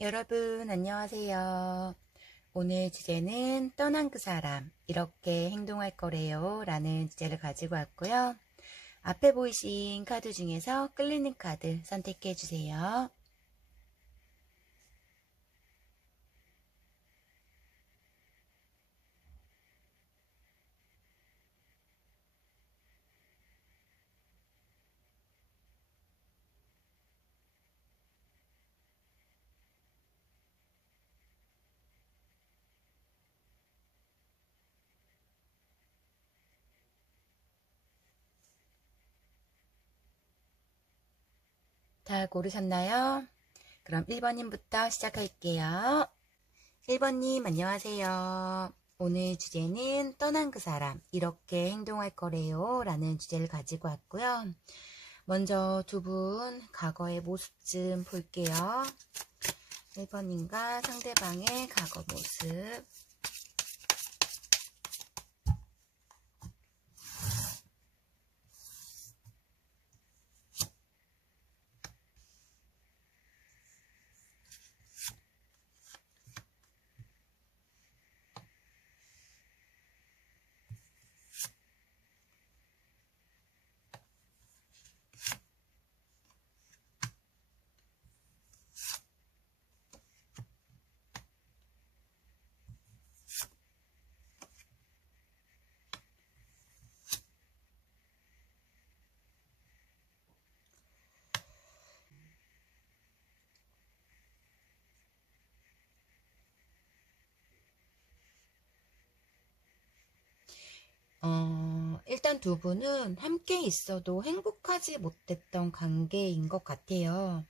여러분 안녕하세요. 오늘 주제는 떠난 그 사람 이렇게 행동할 거래요 라는 주제를 가지고 왔고요. 앞에 보이신 카드 중에서 끌리는 카드 선택해 주세요. 다 고르셨나요? 그럼 1번님부터 시작할게요. 1번님 안녕하세요. 오늘 주제는 떠난 그 사람 이렇게 행동할 거래요 라는 주제를 가지고 왔고요. 먼저 두 분 과거의 모습 좀 볼게요. 1번님과 상대방의 과거 모습. 일단 두 분은 함께 있어도 행복하지 못했던 관계인 것 같아요.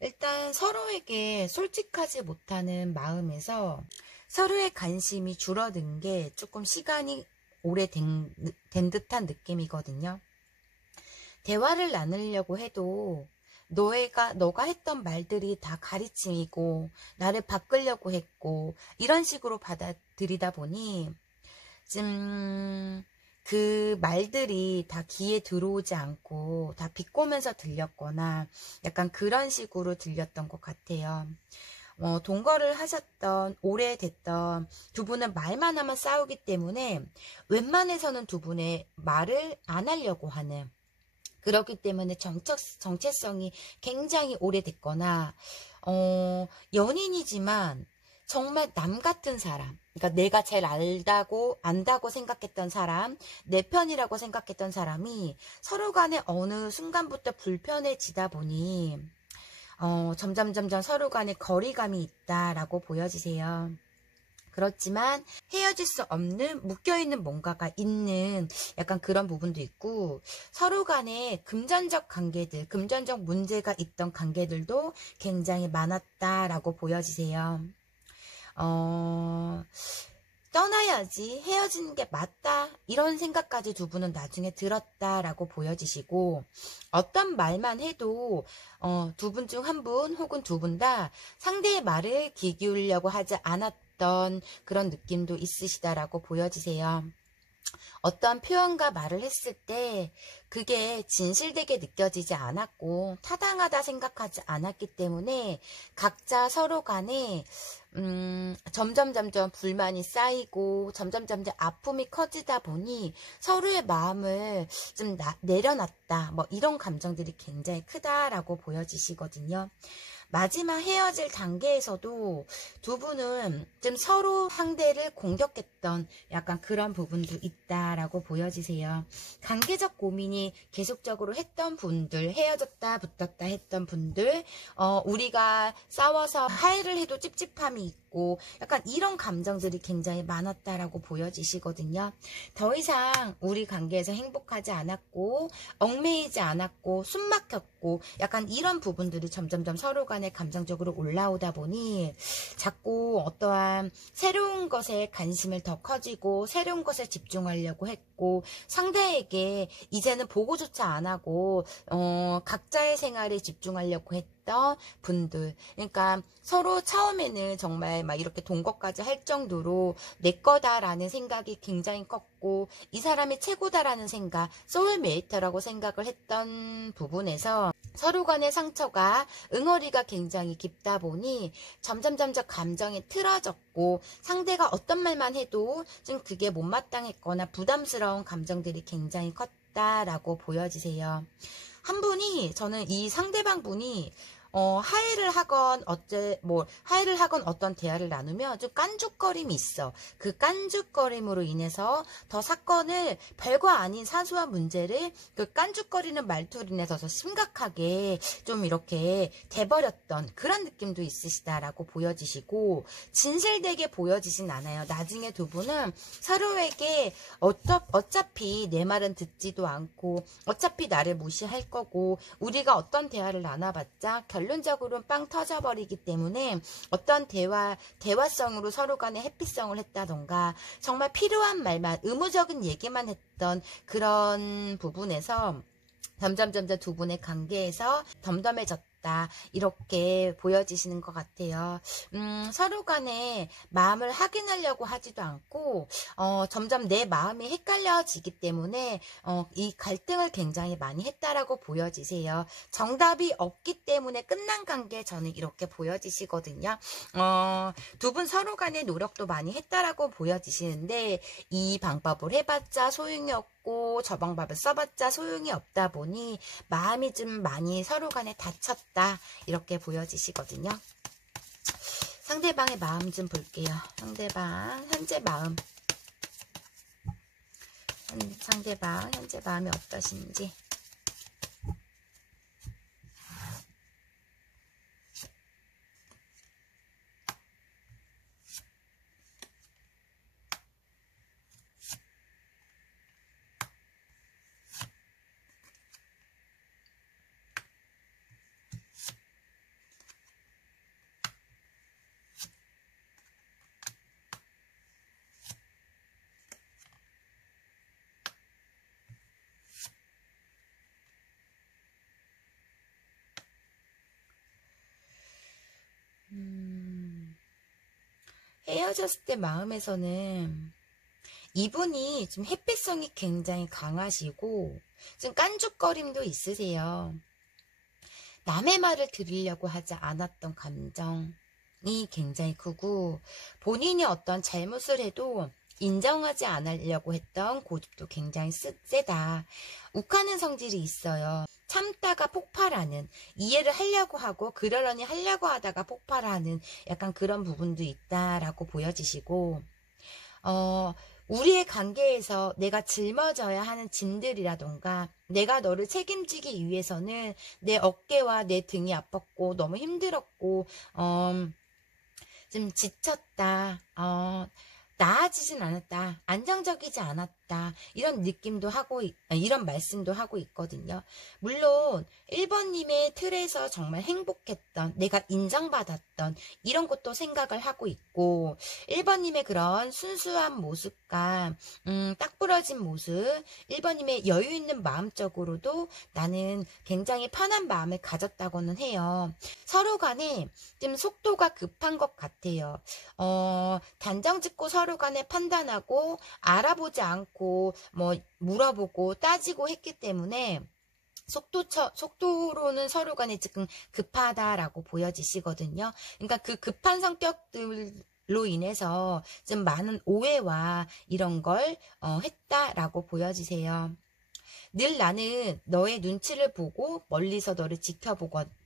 일단 서로에게 솔직하지 못하는 마음에서 서로의 관심이 줄어든 게 조금 시간이 오래된 듯한 느낌이거든요. 대화를 나누려고 해도 너가 했던 말들이 다 가르침이고 나를 바꾸려고 했고 이런 식으로 받아들이다 보니 그 말들이 다 귀에 들어오지 않고 다 비꼬면서 들렸거나 약간 그런 식으로 들렸던 것 같아요. 동거를 하셨던 오래됐던 두 분은 말만 하면 싸우기 때문에 웬만해서는 두 분의 말을 안 하려고 하는, 그렇기 때문에 정체성이 굉장히 오래됐거나 연인이지만 정말 남 같은 사람, 그러니까 내가 제일 안다고 생각했던 사람, 내 편이라고 생각했던 사람이 서로 간에 어느 순간부터 불편해지다 보니 점점 서로 간에 거리감이 있다라고 보여지세요. 그렇지만 헤어질 수 없는 묶여있는 뭔가가 있는 약간 그런 부분도 있고, 서로 간에 금전적 관계들, 금전적 문제가 있던 관계들도 굉장히 많았다라고 보여지세요. 떠나야지, 헤어지는 게 맞다, 이런 생각까지 두 분은 나중에 들었다라고 보여지시고, 어떤 말만 해도 두 분 중 한 분 혹은 두 분 다 상대의 말을 귀 기울이려고 하지 않았던 그런 느낌도 있으시다라고 보여지세요. 어떠한 표현과 말을 했을 때 그게 진실되게 느껴지지 않았고 타당하다 생각하지 않았기 때문에 각자 서로 간에 점점 불만이 쌓이고 점점 아픔이 커지다 보니 서로의 마음을 좀 내려놨다, 뭐 이런 감정들이 굉장히 크다라고 보여지시거든요. 마지막 헤어질 단계에서도 두 분은 좀 서로 상대를 공격했던 약간 그런 부분도 있다라고 보여지세요. 관계적 고민이 계속적으로 했던 분들, 헤어졌다 붙었다 했던 분들, 우리가 싸워서 화해를 해도 찝찝함이 있고 약간 이런 감정들이 굉장히 많았다라고 보여지시거든요. 더 이상 우리 관계에서 행복하지 않았고 얽매이지 않았고 숨막혔고 약간 이런 부분들이 점점 서로 간에 감정적으로 올라오다 보니 자꾸 어떠한 새로운 것에 관심을 더 커지고 새로운 것에 집중하려고 했고, 상대에게 이제는 보고조차 안 하고 각자의 생활에 집중하려고 했던 분들, 그러니까 서로 처음에는 정말 막 이렇게 동거까지 할 정도로 내 거다라는 생각이 굉장히 컸고, 이 사람이 최고다라는 생각, 소울메이트라고 생각을 했던 부분에서 서로 간의 상처가 응어리가 굉장히 깊다 보니 점점 감정이 틀어졌고, 상대가 어떤 말만 해도 좀 그게 못마땅했거나 부담스러운 감정들이 굉장히 컸다라고 보여지세요. 한 분이, 저는 이 상대방 분이 하해를 하건 어떤 대화를 나누면 좀 깐죽거림이 있어. 그 깐죽거림으로 인해서 더 사건을, 별거 아닌 사소한 문제를 그 깐죽거리는 말투로 인해서 더 심각하게 좀 이렇게 돼버렸던 그런 느낌도 있으시다라고 보여지시고, 진실되게 보여지진 않아요. 나중에 두 분은 서로에게 어차피 내 말은 듣지도 않고, 어차피 나를 무시할 거고, 우리가 어떤 대화를 나눠봤자 결론적으로는 빵 터져버리기 때문에 어떤 대화성으로 서로 간에 해피성을 했다던가, 정말 필요한 말만, 의무적인 얘기만 했던 그런 부분에서 점점 두 분의 관계에서 덤덤해졌다, 이렇게 보여지시는 것 같아요. 서로 간에 마음을 확인하려고 하지도 않고, 점점 내 마음이 헷갈려지기 때문에 이 갈등을 굉장히 많이 했다라고 보여지세요. 정답이 없기 때문에 끝난 관계, 저는 이렇게 보여지시거든요. 두 분 서로 간에 노력도 많이 했다라고 보여지시는데, 이 방법을 해봤자 소용이 없고 저 방법을 써봤자 소용이 없다 보니 마음이 좀 많이 서로 간에 다쳤다, 이렇게 보여지시거든요. 상대방의 마음 좀 볼게요. 상대방 현재 마음, 상대방 현재 마음이 어떠신지. 헤어졌을 때 마음에서는 이분이 좀 회피성이 굉장히 강하시고 좀 깐죽거림도 있으세요. 남의 말을 들으려고 하지 않았던 감정이 굉장히 크고, 본인이 어떤 잘못을 해도 인정하지 않으려고 했던 고집도 굉장히 세다. 욱하는 성질이 있어요. 참다가 폭발하는, 이해를 하려고 하고 그러려니 하려고 하다가 폭발하는 약간 그런 부분도 있다라고 보여지시고, 우리의 관계에서 내가 짊어져야 하는 짐들이라던가, 내가 너를 책임지기 위해서는 내 어깨와 내 등이 아팠고 너무 힘들었고 좀 지쳤다, 나아지진 않았다, 안정적이지 않았다, 이런 느낌도 하고, 이런 말씀도 하고 있거든요. 물론 1번님의 틀에서 정말 행복했던, 내가 인정받았던 이런 것도 생각을 하고 있고, 1번님의 그런 순수한 모습과 딱 부러진 모습, 1번님의 여유 있는 마음적으로도 나는 굉장히 편한 마음을 가졌다고는 해요. 서로 간에 좀 속도가 급한 것 같아요. 단정 짓고 서로 간에 판단하고 알아보지 않고 뭐 물어보고 따지고 했기 때문에 속도로는 서로 간에 지금 급하다라고 보여지시거든요. 그러니까 그 급한 성격들로 인해서 좀 많은 오해와 이런 걸 했다라고 보여지세요. 늘 나는 너의 눈치를 보고 멀리서 너를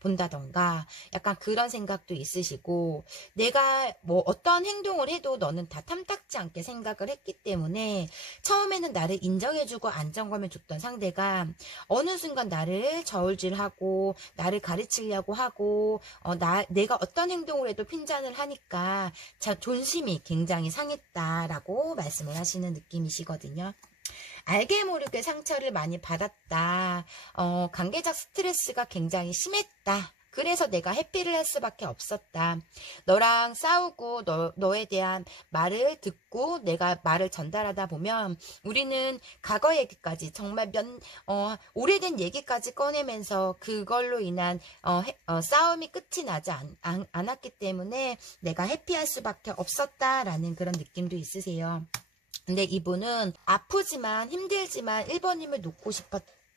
본다던가 약간 그런 생각도 있으시고, 내가 뭐 어떤 행동을 해도 너는 다 탐탁지 않게 생각을 했기 때문에 처음에는 나를 인정해주고 안정감을 줬던 상대가 어느 순간 나를 저울질하고 나를 가르치려고 하고 내가 어떤 행동을 해도 핀잔을 하니까 존심이 굉장히 상했다라고 말씀을 하시는 느낌이시거든요. 알게 모르게 상처를 많이 받았다. 관계적 스트레스가 굉장히 심했다. 그래서 내가 회피를 할 수밖에 없었다. 너랑 싸우고 너에 대한 말을 듣고 내가 말을 전달하다 보면 우리는 과거 얘기까지 정말 오래된 얘기까지 꺼내면서 그걸로 인한 싸움이 끝이 나지 않았기 때문에 내가 회피할 수밖에 없었다라는 그런 느낌도 있으세요. 근데 이분은 아프지만 힘들지만 1번님을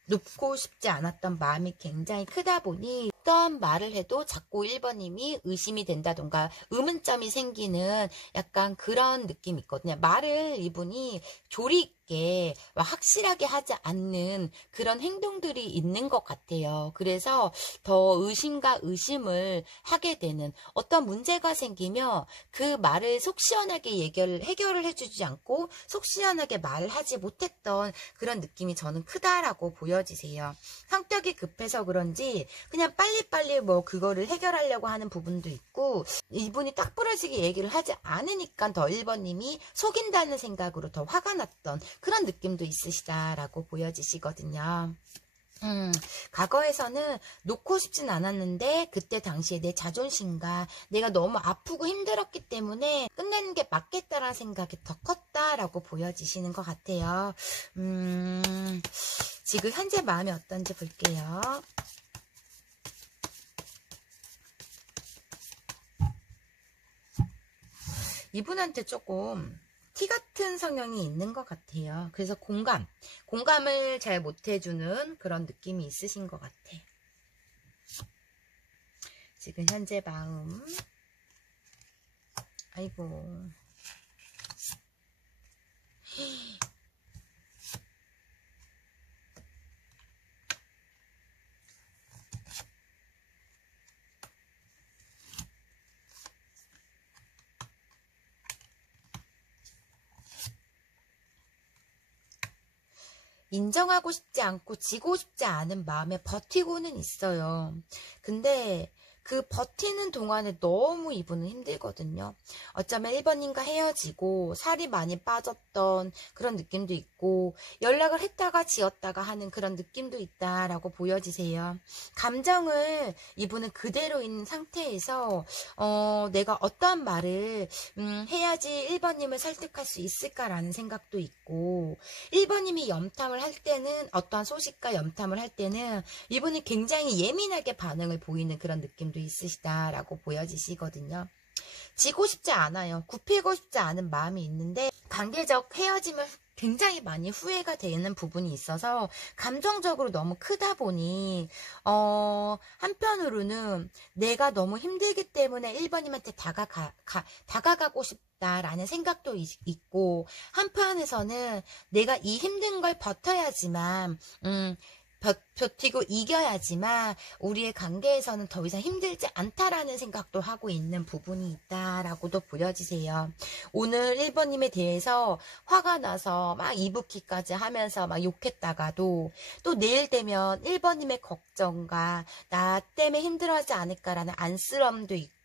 놓고 싶지 않았던 마음이 굉장히 크다 보니 어떤 말을 해도 자꾸 1번님이 의심이 된다던가 의문점이 생기는 약간 그런 느낌이 있거든요. 말을 이분이 조리 있게 확실하게 하지 않는 그런 행동들이 있는 것 같아요. 그래서 더 의심과 의심을 하게 되는 어떤 문제가 생기면 그 말을 속 시원하게 해결을 해주지 않고 속 시원하게 말을 하지 못했던 그런 느낌이 저는 크다라고 보여지세요. 성격이 급해서 그런지 그냥 빨리빨리 그거를 해결하려고 하는 부분도 있고 이분이 딱 부러지게 얘기를 하지 않으니까 더 1번님이 속인다는 생각으로 더 화가 났던 그런 느낌도 있으시다라고 보여지시거든요. 과거에서는 놓고 싶진 않았는데 그때 당시에 내 자존심과 내가 너무 아프고 힘들었기 때문에 끝내는 게 맞겠다라는 생각이 더 컸다라고 보여지시는 것 같아요. 지금 현재 마음이 어떤지 볼게요. 이분한테 조금 티 같은 성향이 있는 것 같아요. 그래서 공감을 잘 못해주는 그런 느낌이 있으신 것 같아. 지금 현재 마음. 아이고. 인정하고 싶지 않고 지고 싶지 않은 마음에 버티고는 있어요. 근데 그 버티는 동안에 너무 이분은 힘들거든요. 어쩌면 1번님과 헤어지고 살이 많이 빠졌던 그런 느낌도 있고 연락을 했다가 지었다가 하는 그런 느낌도 있다라고 보여지세요. 감정을 이분은 그대로 있는 상태에서 내가 어떠한 말을 해야지 1번님을 설득할 수 있을까라는 생각도 있고 1번님이 염탐을 할 때는 어떠한 소식과 염탐을 할 때는 이분이 굉장히 예민하게 반응을 보이는 그런 느낌도 있으시다라고 보여지시거든요. 지고 싶지 않아요. 굽히고 싶지 않은 마음이 있는데 관계적 헤어짐을 굉장히 많이 후회가 되는 부분이 있어서 감정적으로 너무 크다 보니 한편으로는 내가 너무 힘들기 때문에 1번님한테 다가가고 싶다라는 생각도 있고 한편에서는 내가 이 힘든 걸 버텨야지만 버티고 이겨야지만 우리의 관계에서는 더 이상 힘들지 않다라는 생각도 하고 있는 부분이 있다라고도 보여지세요. 오늘 1번님에 대해서 화가 나서 막 이북기까지 하면서 막 욕했다가도 또 내일 되면 1번님의 걱정과 나 때문에 힘들어하지 않을까라는 안쓰러움도 있고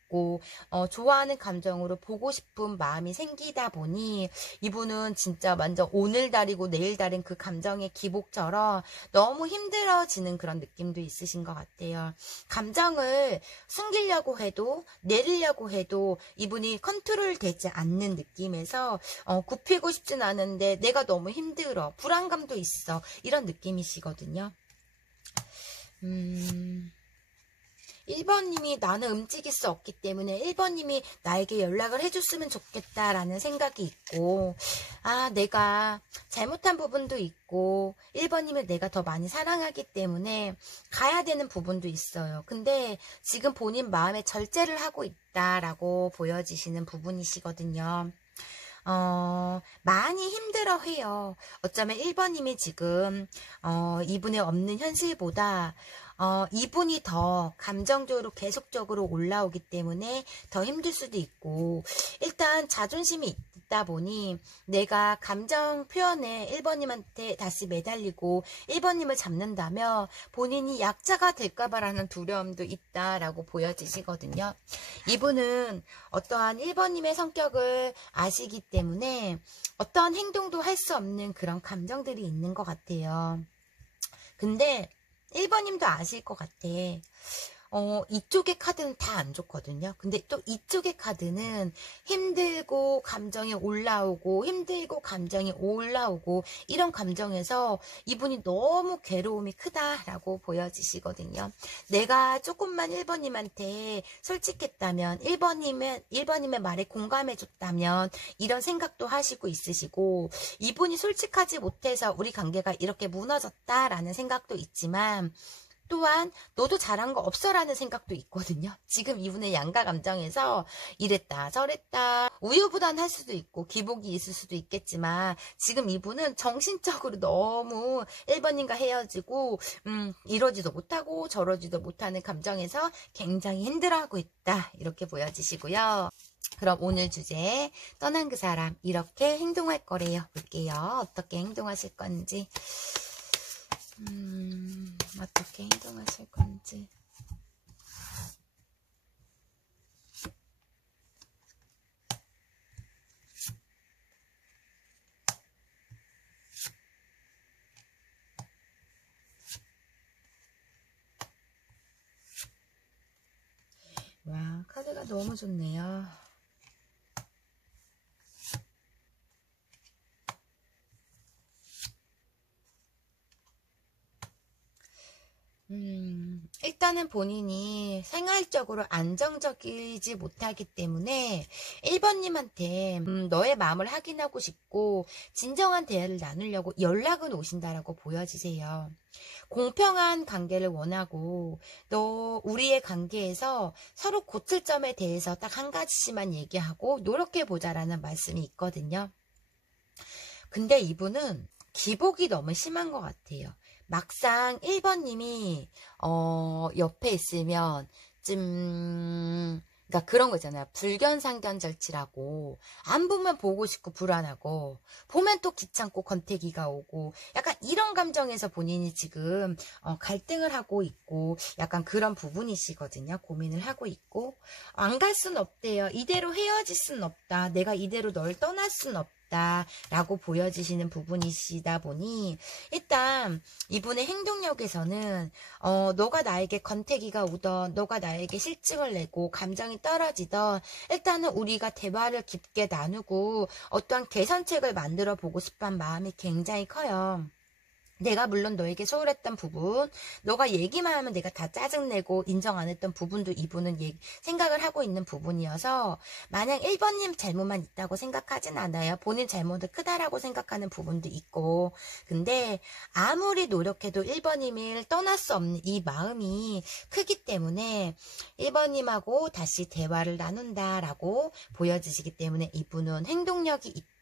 좋아하는 감정으로 보고 싶은 마음이 생기다 보니 이분은 진짜 완전 오늘 달이고 내일 달인 그 감정의 기복처럼 너무 힘들어지는 그런 느낌도 있으신 것 같아요. 감정을 숨기려고 해도 내리려고 해도 이분이 컨트롤 되지 않는 느낌에서 굽히고 싶진 않은데 내가 너무 힘들어 불안감도 있어 이런 느낌이시거든요. 1번님이 나는 움직일 수 없기 때문에 1번님이 나에게 연락을 해줬으면 좋겠다라는 생각이 있고 내가 잘못한 부분도 있고 1번님을 내가 더 많이 사랑하기 때문에 가야 되는 부분도 있어요. 근데 지금 본인 마음에 절제를 하고 있다라고 보여지시는 부분이시거든요. 많이 힘들어해요. 어쩌면 1번님이 지금 이분의 없는 현실보다 이분이 더 감정적으로 계속적으로 올라오기 때문에 더 힘들 수도 있고 일단 자존심이 있다 보니 내가 감정 표현에 1번님한테 다시 매달리고 1번님을 잡는다면 본인이 약자가 될까봐라는 두려움도 있다라고 보여지시거든요. 이분은 어떠한 1번님의 성격을 아시기 때문에 어떠한 행동도 할 수 없는 그런 감정들이 있는 것 같아요. 근데 1번님도 아실 것 같아. 이쪽의 카드는 다 안 좋거든요. 근데 또 이쪽의 카드는 힘들고 감정이 올라오고 힘들고 감정이 올라오고 이런 감정에서 이분이 너무 괴로움이 크다라고 보여지시거든요. 내가 조금만 1번님한테 솔직했다면 1번님의 말에 공감해줬다면 이런 생각도 하시고 있으시고 이분이 솔직하지 못해서 우리 관계가 이렇게 무너졌다라는 생각도 있지만 또한 너도 잘한 거 없어라는 생각도 있거든요. 지금 이분의 양가 감정에서 이랬다 저랬다 우유부단할 수도 있고 기복이 있을 수도 있겠지만 지금 이분은 정신적으로 너무 1번님과 헤어지고 이러지도 못하고 저러지도 못하는 감정에서 굉장히 힘들어하고 있다 이렇게 보여지시고요. 그럼 오늘 주제 떠난 그 사람 이렇게 행동할 거래요. 볼게요. 어떻게 행동하실 건지 어떻게 행동하실 건지. 와, 카드가 너무 좋네요. 일단은 본인이 생활적으로 안정적이지 못하기 때문에 1번님한테 너의 마음을 확인하고 싶고 진정한 대화를 나누려고 연락은 오신다라고 보여지세요. 공평한 관계를 원하고 우리의 관계에서 서로 고칠 점에 대해서 딱 한 가지씩만 얘기하고 노력해보자라는 말씀이 있거든요. 근데 이분은 기복이 너무 심한 것 같아요. 막상 1번님이 옆에 있으면 그러니까 그런 거 있잖아요. 불견상견절치라고 안 보면 보고 싶고 불안하고 보면 또 귀찮고 권태기가 오고 약간 이런 감정에서 본인이 지금 갈등을 하고 있고 약간 그런 부분이시거든요. 고민을 하고 있고 안 갈 순 없대요. 이대로 헤어질 순 없다. 내가 이대로 널 떠날 순 없다. 라고 보여지시는 부분이시다 보니 일단 이분의 행동력에서는 너가 나에게 권태기가 오던 너가 나에게 실증을 내고 감정이 떨어지던 일단은 우리가 대화를 깊게 나누고 어떠한 개선책을 만들어 보고 싶은 마음이 굉장히 커요. 내가 물론 너에게 소홀했던 부분, 너가 얘기만 하면 내가 다 짜증내고 인정 안 했던 부분도 이분은 생각을 하고 있는 부분이어서 마냥 1번님 잘못만 있다고 생각하진 않아요. 본인 잘못은 크다라고 생각하는 부분도 있고 근데 아무리 노력해도 1번님을 떠날 수 없는 이 마음이 크기 때문에 1번님하고 다시 대화를 나눈다라고 보여지시기 때문에 이분은 행동력이 있다.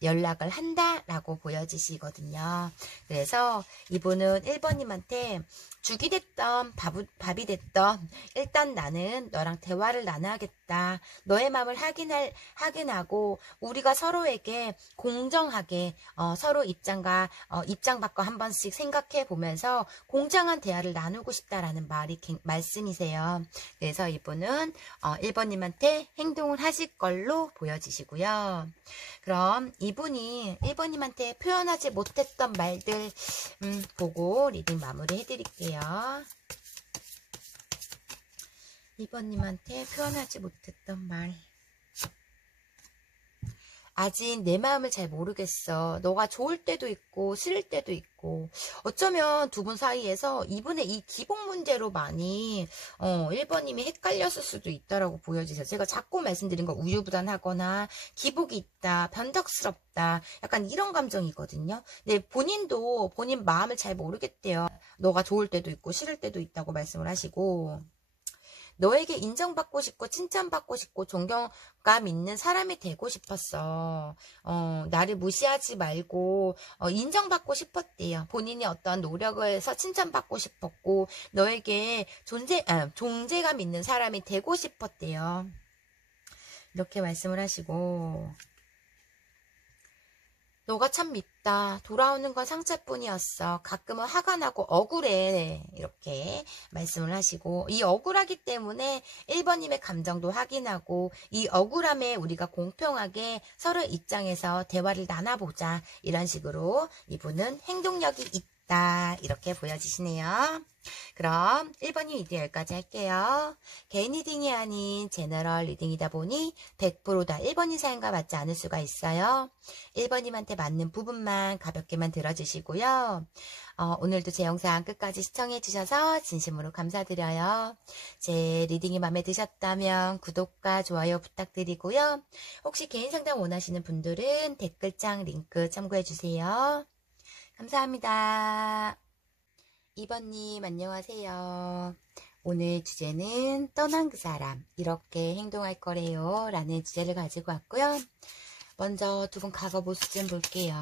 연락을 한다라고 보여지시거든요. 그래서 이분은 1번님한테 죽이 됐던 밥이 됐던 일단 나는 너랑 대화를 나눠야겠다. 너의 마음을 확인하고 우리가 서로에게 공정하게 서로 입장 바꿔 한 번씩 생각해 보면서 공정한 대화를 나누고 싶다라는 말씀이세요. 그래서 이분은 1번님한테 행동을 하실 걸로 보여지시고요. 그럼 이분이 1번님한테 표현하지 못했던 말들 보고 리딩 마무리 해드릴게요. 2번님한테 표현하지 못했던 말. 아직 내 마음을 잘 모르겠어. 너가 좋을 때도 있고 싫을 때도 있고 어쩌면 두 분 사이에서 이분의 이 기복 문제로 많이 1번님이 헷갈렸을 수도 있다라고 보여지세요. 제가 자꾸 말씀드린 거 우유부단하거나 기복이 있다, 변덕스럽다 약간 이런 감정이거든요. 근데 본인도 본인 마음을 잘 모르겠대요. 너가 좋을 때도 있고 싫을 때도 있다고 말씀을 하시고 너에게 인정받고 싶고 칭찬받고 싶고 존경감 있는 사람이 되고 싶었어. 나를 무시하지 말고 인정받고 싶었대요. 본인이 어떤 노력을 해서 칭찬받고 싶었고 너에게 존재감 있는 사람이 되고 싶었대요. 이렇게 말씀을 하시고 너가 참 밉다. 돌아오는 건 상처뿐이었어. 가끔은 화가 나고 억울해. 이렇게 말씀을 하시고 이 억울하기 때문에 1번님의 감정도 확인하고 이 억울함에 우리가 공평하게 서로 입장에서 대화를 나눠보자. 이런 식으로 이분은 행동력이 있다. 이렇게 보여지시네요. 그럼 1번 리딩 여기까지 할게요. 개인 리딩이 아닌 제너럴 리딩이다 보니 100% 다 1번님 사연과 맞지 않을 수가 있어요. 1번님한테 맞는 부분만 가볍게만 들어주시고요. 오늘도 제 영상 끝까지 시청해주셔서 진심으로 감사드려요. 제 리딩이 마음에 드셨다면 구독과 좋아요 부탁드리고요. 혹시 개인 상담 원하시는 분들은 댓글창 링크 참고해주세요. 감사합니다. 2번님 안녕하세요. 오늘 주제는 떠난 그 사람 이렇게 행동할 거래요 라는 주제를 가지고 왔고요. 먼저 두 분 과거 모습 좀 볼게요.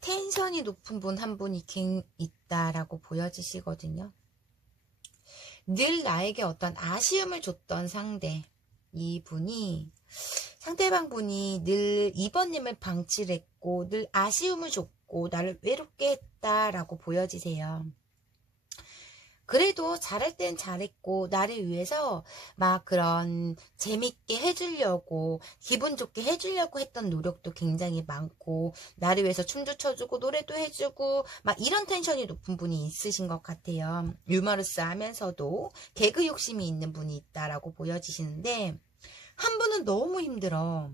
텐션이 높은 분 한 분이 있다라고 보여지시거든요. 늘 나에게 어떤 아쉬움을 줬던 상대, 상대방 분이 늘 2번님을 방치를 했고 늘 아쉬움을 줬고 나를 외롭게 했다라고 보여지세요. 그래도 잘할 땐 잘했고 나를 위해서 막 그런 재밌게 해주려고 기분 좋게 해주려고 했던 노력도 굉장히 많고 나를 위해서 춤도 춰주고 노래도 해주고 막 이런 텐션이 높은 분이 있으신 것 같아요. 유머러스 하면서도 개그 욕심이 있는 분이 있다라고 보여지시는데 한 분은 너무 힘들어.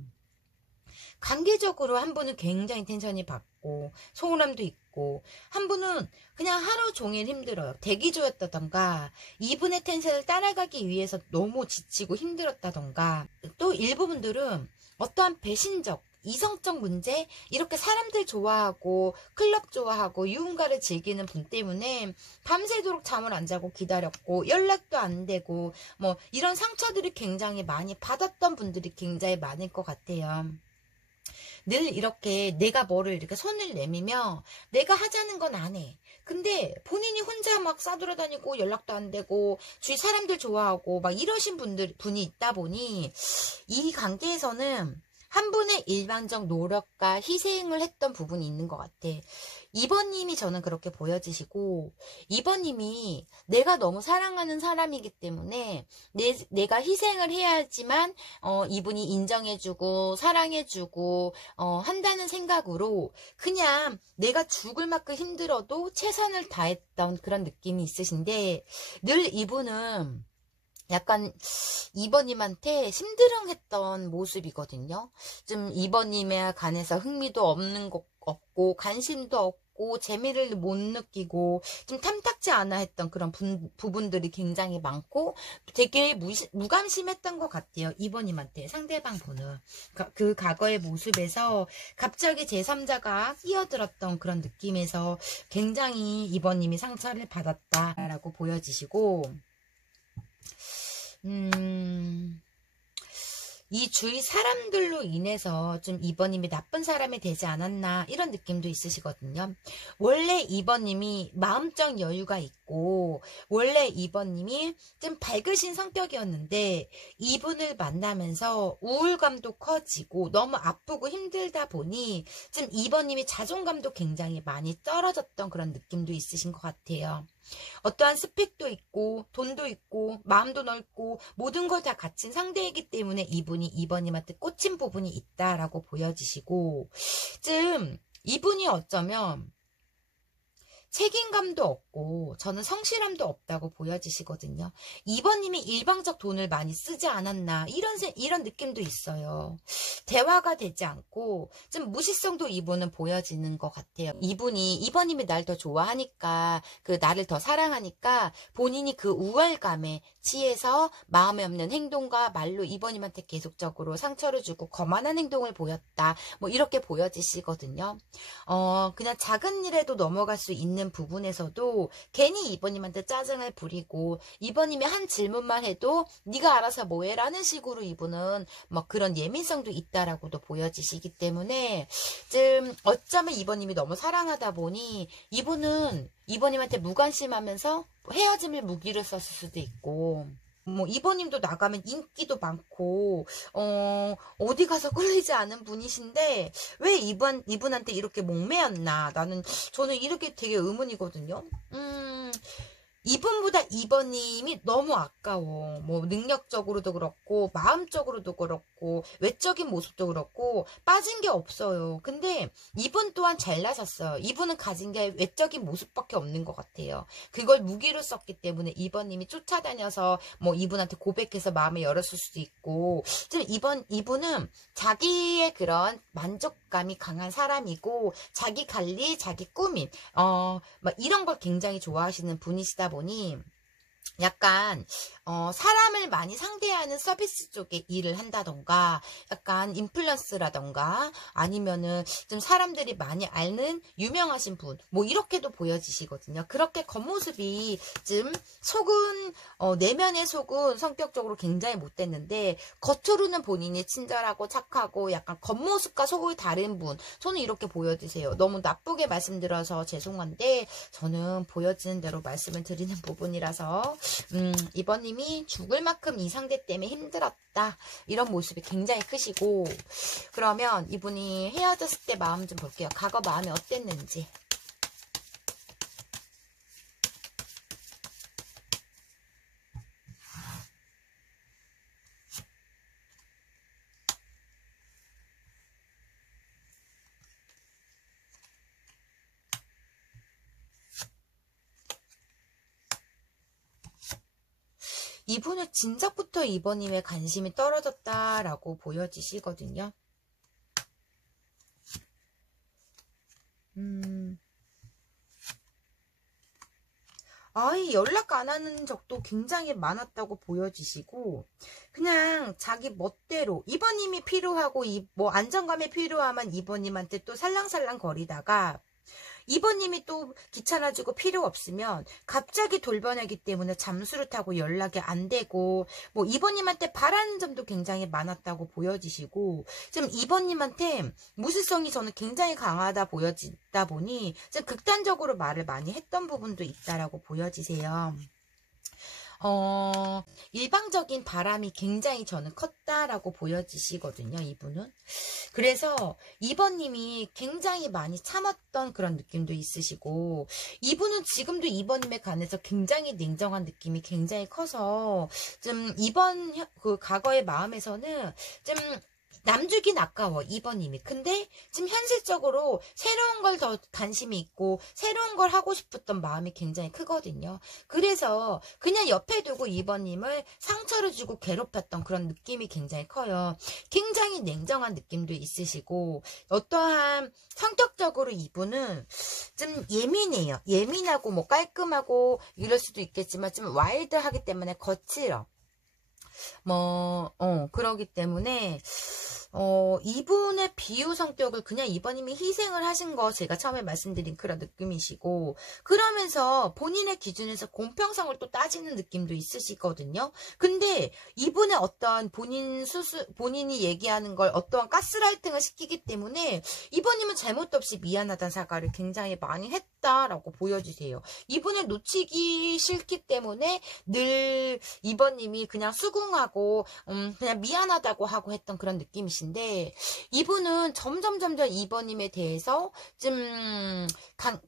관계적으로 한 분은 굉장히 텐션이 받고 소홀함도 있고 한 분은 그냥 하루 종일 힘들어요. 대기조였다던가 이분의 텐션을 따라가기 위해서 너무 지치고 힘들었다던가 또 일부분들은 어떠한 배신적 이성적 문제 이렇게 사람들 좋아하고 클럽 좋아하고 유흥가를 즐기는 분 때문에 밤새도록 잠을 안 자고 기다렸고 연락도 안 되고 뭐 이런 상처들을 굉장히 많이 받았던 분들이 굉장히 많을 것 같아요. 늘 이렇게 내가 뭐를 이렇게 손을 내밀며 내가 하자는 건 안 해. 근데 본인이 혼자 막 싸돌아다니고 연락도 안 되고 주위 사람들 좋아하고 막 이러신 분이 있다 보니 이 관계에서는 한 분의 일반적 노력과 희생을 했던 부분이 있는 것 같아. 2번님이 저는 그렇게 보여지시고 2번님이 내가 너무 사랑하는 사람이기 때문에 내가 희생을 해야지만 이분이 인정해주고 사랑해주고 한다는 생각으로 그냥 내가 죽을 만큼 힘들어도 최선을 다했던 그런 느낌이 있으신데 늘 이분은 약간 2번님한테 심드렁했던 모습이거든요. 좀 2번님에 관해서 흥미도 없고 관심도 없고 재미를 못 느끼고 좀 탐탁지 않아 했던 그런 부분들이 굉장히 많고 되게 무감심했던 것 같아요. 2번님한테 상대방 분은 그 과거의 모습에서 갑자기 제3자가 끼어들었던 그런 느낌에서 굉장히 2번님이 상처를 받았다라고 보여지시고 이 주위 사람들로 인해서 좀 2번님이 나쁜 사람이 되지 않았나 이런 느낌도 있으시거든요. 원래 2번님이 마음적 여유가 있고 원래 2번님이 좀 밝으신 성격이었는데 이분을 만나면서 우울감도 커지고 너무 아프고 힘들다 보니 좀 2번님이 자존감도 굉장히 많이 떨어졌던 그런 느낌도 있으신 것 같아요. 어떠한 스펙도 있고 돈도 있고 마음도 넓고 모든 걸 다 갖춘 상대이기 때문에 이분이 2번님한테 꽂힌 부분이 있다라고 보여지시고 좀 이분이 어쩌면 책임감도 없고 없고 저는 성실함도 없다고 보여지시거든요. 2번님이 일방적 돈을 많이 쓰지 않았나 이런 느낌도 있어요. 대화가 되지 않고 좀 무시성도 이분은 보여지는 것 같아요. 이분이 2번님이 날 더 좋아하니까 그 나를 더 사랑하니까 본인이 그 우월감에 취해서 마음에 없는 행동과 말로 2번님한테 계속적으로 상처를 주고 거만한 행동을 보였다. 뭐 이렇게 보여지시거든요. 그냥 작은 일에도 넘어갈 수 있는 부분에서도 괜히 2번님한테 짜증을 부리고 2번님이 한 질문만 해도 네가 알아서 뭐해 라는 식으로 이분은 뭐 그런 예민성도 있다라고도 보여지시기 때문에 좀 어쩌면 2번님이 너무 사랑하다 보니 이분은 2번님한테 무관심하면서 헤어짐을 무기로 썼을 수도 있고 뭐 2번님도 나가면 인기도 많고 어디 가서 꿀리지 않은 분이신데 왜 이분한테 이렇게 목매였나 저는 이렇게 되게 의문이거든요. 이분보다 2번님이 너무 아까워. 뭐 능력적으로도 그렇고 마음적으로도 그렇고 외적인 모습도 그렇고 빠진 게 없어요. 근데 이분 또한 잘나셨어요. 이분은 가진 게 외적인 모습밖에 없는 것 같아요. 그걸 무기로 썼기 때문에 2번님이 쫓아다녀서 뭐 이분한테 고백해서 마음을 열었을 수도 있고 좀 이분은 자기의 그런 만족감이 강한 사람이고 자기 관리, 자기 꾸밈 막 이런 걸 굉장히 좋아하시는 분이시다 보니 약간 사람을 많이 상대하는 서비스 쪽에 일을 한다던가 약간 인플루언스라던가 아니면은 좀 사람들이 많이 아는 유명하신 분 뭐 이렇게도 보여지시거든요. 그렇게 겉모습이 좀 속은 내면의 속은 성격적으로 굉장히 못됐는데 겉으로는 본인이 친절하고 착하고 약간 겉모습과 속이 다른 분 저는 이렇게 보여지세요. 너무 나쁘게 말씀드려서 죄송한데 저는 보여지는 대로 말씀을 드리는 부분이라서 2번님이 죽을 만큼 이 상대 때문에 힘들었다. 이런 모습이 굉장히 크시고 그러면 이분이 헤어졌을 때 마음 좀 볼게요. 과거 마음이 어땠는지. 이분은 진작부터 2번님의 관심이 떨어졌다라고 보여지시거든요. 아예 연락 안 하는 적도 굉장히 많았다고 보여지시고 그냥 자기 멋대로 2번님이 필요하고 뭐 안정감이 필요하면 2번님한테 또 살랑살랑 거리다가 2번님이 또 귀찮아지고 필요 없으면 갑자기 돌변하기 때문에 잠수를 타고 연락이 안 되고 뭐 2번님한테 바라는 점도 굉장히 많았다고 보여지시고 지금 2번님한테 무시성이 저는 굉장히 강하다 보여지다 보니 좀 극단적으로 말을 많이 했던 부분도 있다라고 보여지세요. 일방적인 바람이 굉장히 저는 컸다라고 보여지시거든요, 이분은. 그래서 2번님이 굉장히 많이 참았던 그런 느낌도 있으시고, 이분은 지금도 2번님에 관해서 굉장히 냉정한 느낌이 굉장히 커서, 좀 그 과거의 마음에서는 좀 남주긴 아까워 2번님이. 근데 지금 현실적으로 새로운 걸 더 관심이 있고 새로운 걸 하고 싶었던 마음이 굉장히 크거든요. 그래서 그냥 옆에 두고 2번님을 상처를 주고 괴롭혔던 그런 느낌이 굉장히 커요. 굉장히 냉정한 느낌도 있으시고 어떠한 성격적으로 이분은 좀 예민해요. 예민하고 뭐 깔끔하고 이럴 수도 있겠지만 좀 와일드하기 때문에 거칠어. 그러기 때문에 이분의 비유 성격을 그냥 2번님이 희생을 하신 거 제가 처음에 말씀드린 그런 느낌이시고 그러면서 본인의 기준에서 공평성을 또 따지는 느낌도 있으시거든요. 근데 이분의 어떤 본인이 얘기하는 걸 어떠한 가스라이팅을 시키기 때문에 2번님은 잘못도 없이 미안하다는 사과를 굉장히 많이 했다라고 보여주세요. 이분을 놓치기 싫기 때문에 늘 2번님이 그냥 수긍하고 그냥 미안하다고 하고 했던 그런 느낌이시 분이신데, 이분은 점점 2번님에 대해서 좀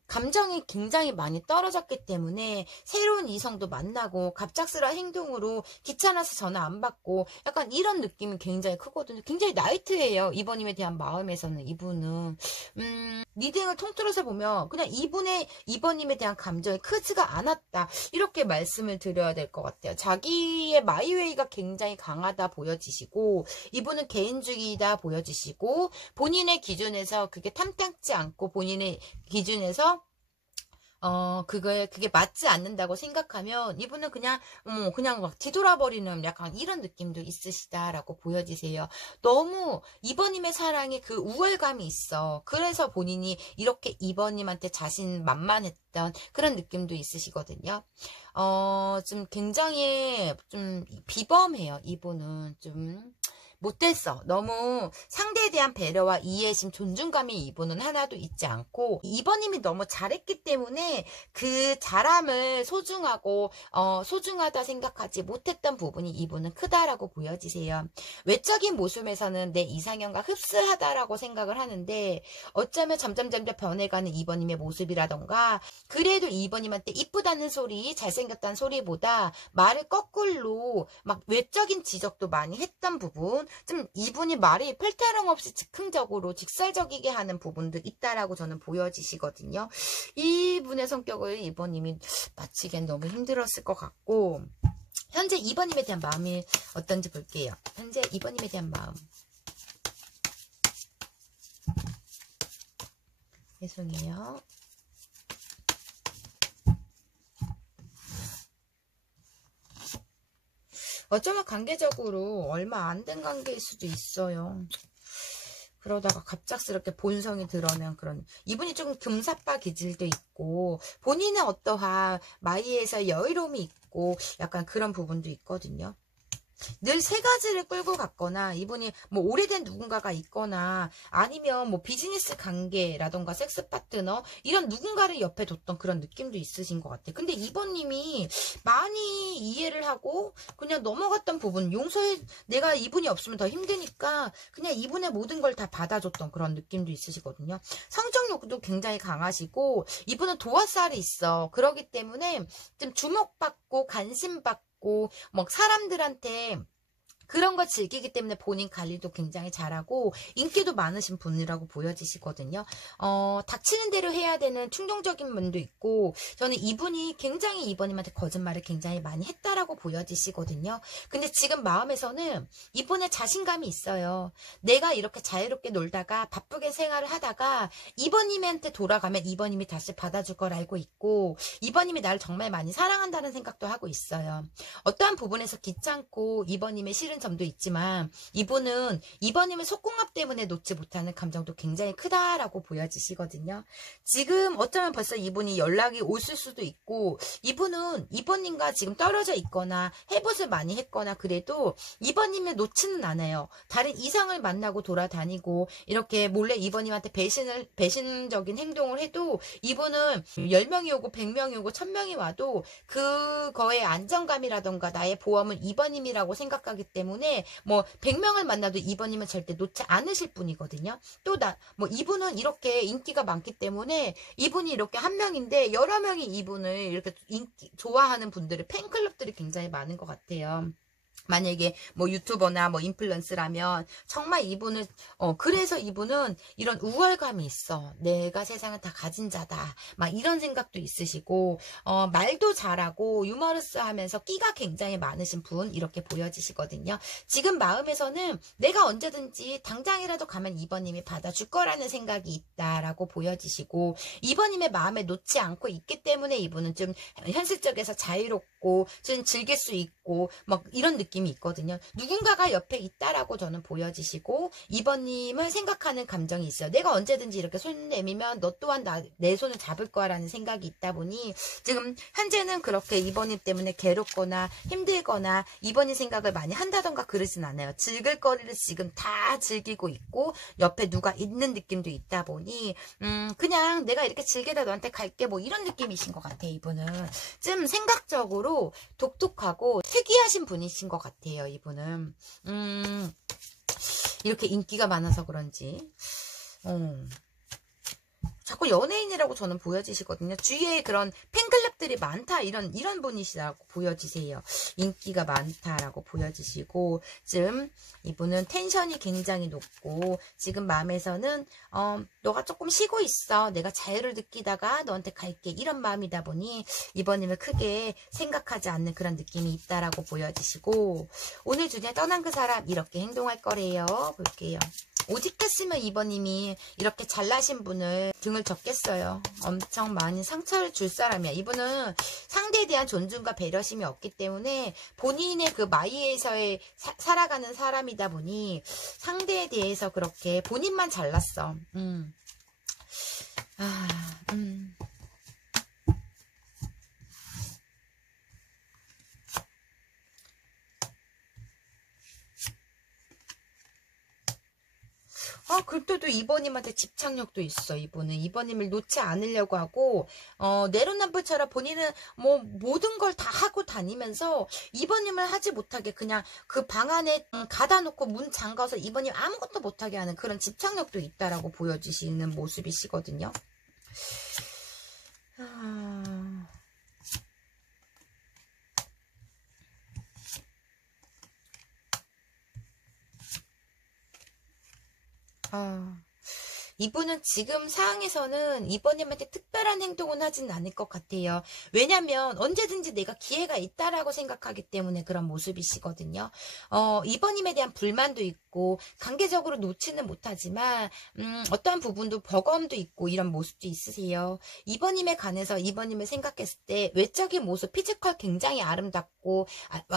감정이 굉장히 많이 떨어졌기 때문에 새로운 이성도 만나고 갑작스러운 행동으로 귀찮아서 전화 안 받고 약간 이런 느낌이 굉장히 크거든요. 굉장히 라이트해요. 이번님에 대한 마음에서는. 이분은 리딩을 통틀어서 보면 그냥 이번님에 대한 감정이 크지가 않았다, 이렇게 말씀을 드려야 될 것 같아요. 자기의 마이웨이가 굉장히 강하다 보여지시고, 이분은 개인주의다 보여지시고, 본인의 기준에서 그게 탐탁지 않고 본인의 기준에서 그게 맞지 않는다고 생각하면 이분은 그냥 막 뒤돌아버리는 약간 이런 느낌도 있으시다라고 보여지세요. 너무 이번님의 사랑에 그 우월감이 있어. 그래서 본인이 이렇게 이번님한테 자신만만했던 그런 느낌도 있으시거든요. 좀 굉장히 좀 비범해요. 이분은 좀 못됐어. 너무 상대에 대한 배려와 이해심, 존중감이 이분은 하나도 있지 않고, 이번님이 너무 잘했기 때문에 그 잘함을 소중하다 생각하지 못했던 부분이 이분은 크다라고 보여지세요. 외적인 모습에서는 내 이상형과 흡사하다라고 생각을 하는데, 어쩌면 점점 변해가는 이번님의 모습이라던가, 그래도 이번님한테 이쁘다는 소리, 잘생겼다는 소리보다 말을 거꾸로 막 외적인 지적도 많이 했던 부분, 좀 이분이 말이 필터링 없이 즉흥적으로 직설적이게 하는 부분도 있다라고 저는 보여지시거든요. 이분의 성격을 이번님이 맞추기엔 너무 힘들었을 것 같고, 현재 이번님에 대한 마음이 어떤지 볼게요. 현재 이번님에 대한 마음. 죄송해요. 어쩌면 관계적으로 얼마 안 된 관계일 수도 있어요. 그러다가 갑작스럽게 본성이 드러난 그런, 이분이 조금 금사빠 기질도 있고 본인의 어떠한 마이에서 여유로움이 있고 약간 그런 부분도 있거든요. 늘 세 가지를 끌고 갔거나, 이분이 뭐 오래된 누군가가 있거나, 아니면 뭐 비즈니스 관계라던가 섹스 파트너, 이런 누군가를 옆에 뒀던 그런 느낌도 있으신 것 같아요. 근데 이번님이 많이 이해를 하고 그냥 넘어갔던 부분, 내가 이분이 없으면 더 힘드니까 그냥 이분의 모든 걸 다 받아줬던 그런 느낌도 있으시거든요. 성적욕도 굉장히 강하시고, 이분은 도화살이 있어. 그러기 때문에 좀 주목받고 관심받고 막 사람들한테 그런 걸 즐기기 때문에 본인 관리도 굉장히 잘하고 인기도 많으신 분이라고 보여지시거든요. 닥치는 대로 해야 되는 충동적인 면도 있고, 저는 이분이 굉장히 이번님한테 거짓말을 굉장히 많이 했다라고 보여지시거든요. 근데 지금 마음에서는 이분의 자신감이 있어요. 내가 이렇게 자유롭게 놀다가 바쁘게 생활을 하다가 이번님한테 돌아가면 이번님이 다시 받아줄 걸 알고 있고, 이번님이 나를 정말 많이 사랑한다는 생각도 하고 있어요. 어떠한 부분에서 귀찮고 이번님의 싫은 점도 있지만, 이분은 이번님의 속궁합 때문에 놓지 못하는 감정도 굉장히 크다라고 보여지시거든요. 지금 어쩌면 벌써 이분이 연락이 오실 수도 있고, 이분은 이번님과 지금 떨어져 있거나 해봇을 많이 했거나 그래도 이번님을 놓지는 않아요. 다른 이성을 만나고 돌아다니고 이렇게 몰래 이번님한테 배신적인 행동을 해도, 이분은 10명이 오고 100명이 오고 1000명이 와도 그거의 안정감이라던가 나의 보험은 이번님이라고 생각하기 때문에 뭐 100명을 만나도 이번님은 절대 놓지 않으실 분이거든요. 또 이분은 이렇게 인기가 많기 때문에, 이분이 이렇게 한 명인데 여러 명이 이분을 이렇게 좋아하는 분들의 팬클럽들이 굉장히 많은 것 같아요. 만약에 뭐 유튜버나 뭐 인플루언서라면 정말 이분을 그래서 이분은 이런 우월감이 있어. 내가 세상을 다 가진 자다, 막 이런 생각도 있으시고, 말도 잘하고 유머러스하면서 끼가 굉장히 많으신 분, 이렇게 보여지시거든요. 지금 마음에서는 내가 언제든지 당장이라도 가면 이번님이 받아줄 거라는 생각이 있다라고 보여지시고, 이번님의 마음에 놓지 않고 있기 때문에 이분은 좀 현실적에서 자유롭고 좀 즐길 수 있고 막 이런 느낌이 있거든요. 누군가가 옆에 있다라고 저는 보여지시고, 이번님을 생각하는 감정이 있어요. 내가 언제든지 이렇게 손 내밀면 너 또한 내 손을 잡을 거라는 생각이 있다 보니, 지금 현재는 그렇게 이번님 때문에 괴롭거나 힘들거나 이번님 생각을 많이 한다던가 그러진 않아요. 즐길 거리를 지금 다 즐기고 있고 옆에 누가 있는 느낌도 있다 보니 그냥 내가 이렇게 즐기다 너한테 갈게, 뭐 이런 느낌이신 것 같아요. 이분은 좀 생각적으로 독특하고 특이하신 분이신 것 같아요. 이분은 이렇게 인기가 많아서 그런지. 자꾸 연예인이라고 저는 보여지시거든요. 주위에 그런 팬클럽들이 많다 이런 분이시라고 보여지세요. 인기가 많다라고 보여지시고, 지금 이분은 텐션이 굉장히 높고, 지금 마음에서는 너가 조금 쉬고 있어, 내가 자유를 느끼다가 너한테 갈게, 이런 마음이다 보니 이번님을 크게 생각하지 않는 그런 느낌이 있다라고 보여지시고, 오늘 주제 떠난 그 사람 이렇게 행동할 거래요. 볼게요. 오직했으면 이번님이 이렇게 잘나신 분을 등을 졌겠어요. 엄청 많이 상처를 줄 사람이야. 이분은 상대에 대한 존중과 배려심이 없기 때문에 본인의 그 마이에서의 살아가는 사람이다 보니 상대에 대해서 그렇게 본인만 잘났어. 그때도 이번님한테 집착력도 있어. 이번님을 놓지 않으려고 하고, 내로남불처럼 본인은 뭐 모든 걸 다 하고 다니면서 이번님을 하지 못하게 그냥 그 방 안에 가다 놓고 문 잠가서 이번님 아무것도 못하게 하는 그런 집착력도 있다라고 보여주시는 모습이시거든요. 이분은 지금 상황에서는 이번님한테 특별한 행동은 하진 않을 것 같아요. 왜냐면 언제든지 내가 기회가 있다라고 생각하기 때문에 그런 모습이시거든요. 이번님에 대한 불만도 있고 관계적으로 놓지는 못하지만 어떠한 부분도 버거움도 있고 이런 모습도 있으세요. 이번님에 관해서 이번님을 생각했을 때 외적인 모습, 피지컬 굉장히 아름답고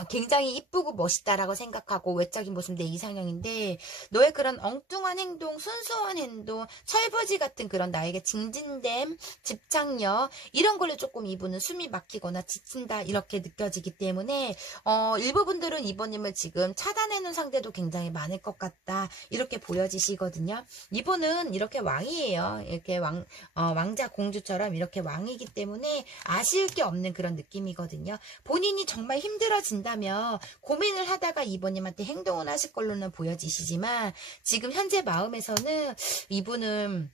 굉장히 이쁘고 멋있다라고 생각하고 외적인 모습 내 이상형인데, 너의 그런 엉뚱한 행동, 순수한 행동, 철부지 같은 그런 나에게 진진됨, 집착력 이런 걸로 조금 이분은 숨이 막히거나 지친다 이렇게 느껴지기 때문에 일부 분들은 이번님을 지금 차단해놓은 상대도 굉장히 많을 것 같다 이렇게 보여지시거든요. 이분은 이렇게 왕이에요. 이렇게 왕자 공주처럼 이렇게 왕이기 때문에 아쉬울 게 없는 그런 느낌이거든요. 본인이 정말 힘들어진다면 고민을 하다가 이번님한테 행동을 하실 걸로는 보여지시지만, 지금 현재 마음에서는 이분은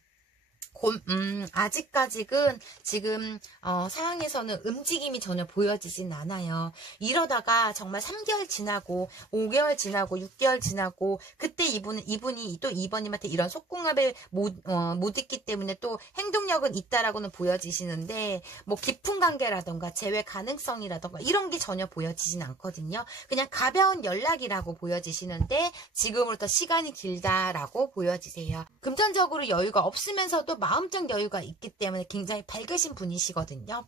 아직까지는 지금 상황에서는 움직임이 전혀 보여지진 않아요. 이러다가 정말 3개월 지나고 5개월 지나고 6개월 지나고 그때 이분이 또 이번님한테 이런 속궁합을 못 있기 때문에 또 행동력은 있다라고는 보여지시는데, 뭐 깊은 관계라던가 재회 가능성이라던가 이런 게 전혀 보여지진 않거든요. 그냥 가벼운 연락이라고 보여지시는데 지금으로부터 시간이 길다라고 보여지세요. 금전적으로 여유가 없으면서도 마음적 여유가 있기 때문에 굉장히 밝으신 분이시거든요.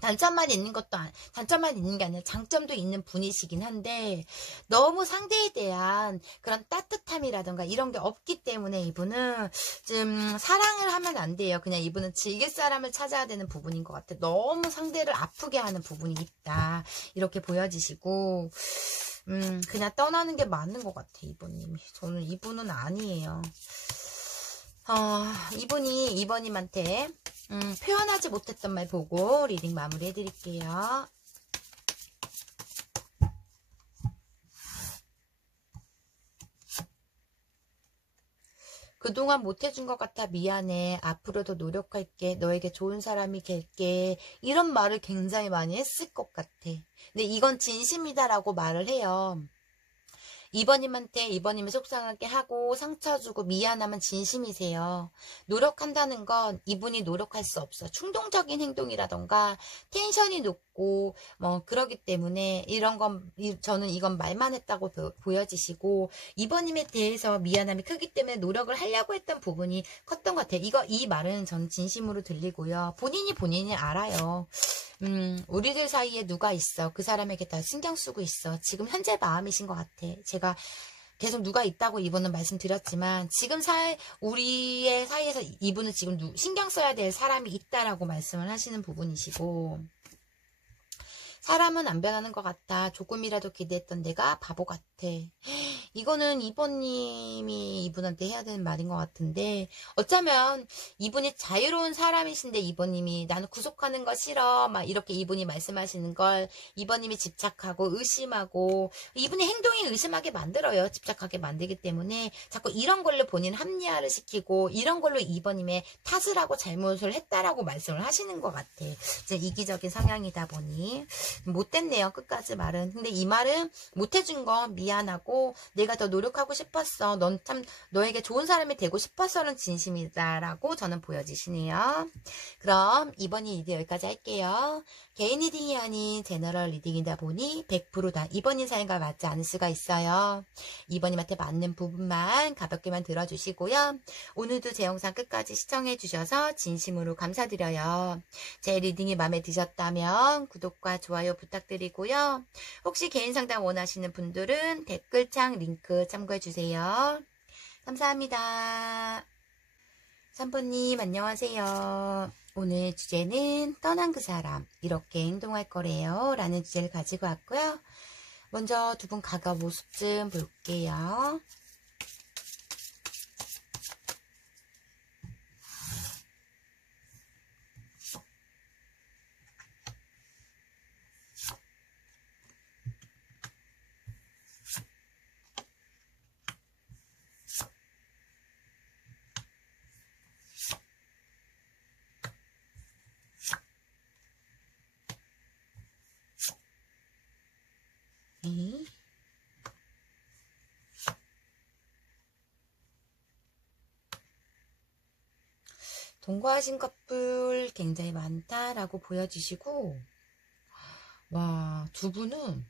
단점만 있는 게 아니라 장점도 있는 분이시긴 한데, 너무 상대에 대한 그런 따뜻함이라던가 이런 게 없기 때문에 이분은 좀 사랑을 하면 안 돼요. 그냥 이분은 즐길 사람을 찾아야 되는 부분인 것 같아. 너무 상대를 아프게 하는 부분이 있다 이렇게 보여지시고, 그냥 떠나는 게 맞는 것 같아 이번님이. 저는 이분은 아니에요. 이분이 이번님한테 표현하지 못했던 말 보고 리딩 마무리 해드릴게요. 그동안 못해준 것 같아 미안해. 앞으로도 노력할게. 너에게 좋은 사람이 될게. 이런 말을 굉장히 많이 했을 것 같아. 근데 이건 진심이다라고 말을 해요. 이번님을 속상하게 하고 상처 주고 미안하면 진심이세요. 노력한다는 건 이분이 노력할 수 없어. 충동적인 행동이라던가 텐션이 높고 뭐 그러기 때문에 저는 이건 말만 했다고 보여지시고, 이번님에 대해서 미안함이 크기 때문에 노력을 하려고 했던 부분이 컸던 것 같아요. 이 말은 저는 진심으로 들리고요. 본인이 알아요. 우리들 사이에 누가 있어. 그 사람에게 다 신경 쓰고 있어. 지금 현재 마음이신 것 같아. 제가 계속 누가 있다고 이분은 말씀드렸지만, 지금 우리의 사이에서 이분은 지금 신경 써야 될 사람이 있다라고 말씀을 하시는 부분이시고, 사람은 안 변하는 것 같다. 조금이라도 기대했던 내가 바보 같아. 이거는 2번님이 이분한테 해야 되는 말인 것 같은데, 어쩌면 이분이 자유로운 사람이신데 2번님이 나는 구속하는 거 싫어 막 이렇게 이분이 말씀하시는 걸 2번님이 집착하고 의심하고, 이분의 행동이 의심하게 만들어요. 집착하게 만들기 때문에 자꾸 이런 걸로 본인 합리화를 시키고 이런 걸로 2번님의 탓을 하고 잘못을 했다라고 말씀을 하시는 것 같아. 이제 이기적인 성향이다 보니 못됐네요. 끝까지 말은. 근데 이 말은 못해준 거 미안하고 내가 더 노력하고 싶었어. 넌 참 너에게 좋은 사람이 되고 싶어서는 진심이다라고 저는 보여지시네요. 그럼 이번 리딩 여기까지 할게요. 개인 리딩이 아닌 제너럴 리딩이다 보니 100%다 이번님 사연과 맞지 않을 수가 있어요. 이번님한테 맞는 부분만 가볍게만 들어주시고요. 오늘도 제 영상 끝까지 시청해 주셔서 진심으로 감사드려요. 제 리딩이 마음에 드셨다면 구독과 좋아요 부탁드리고요. 혹시 개인 상담 원하시는 분들은 댓글창 링크 참고해 주세요. 감사합니다. 3번님 안녕하세요. 오늘 주제는 떠난 그 사람 이렇게 행동할 거래요 라는 주제를 가지고 왔고요. 먼저 두 분 과거 모습 좀 볼게요. 네. 동거하신 커플 굉장히 많다라고 보여지시고, 와, 두 분은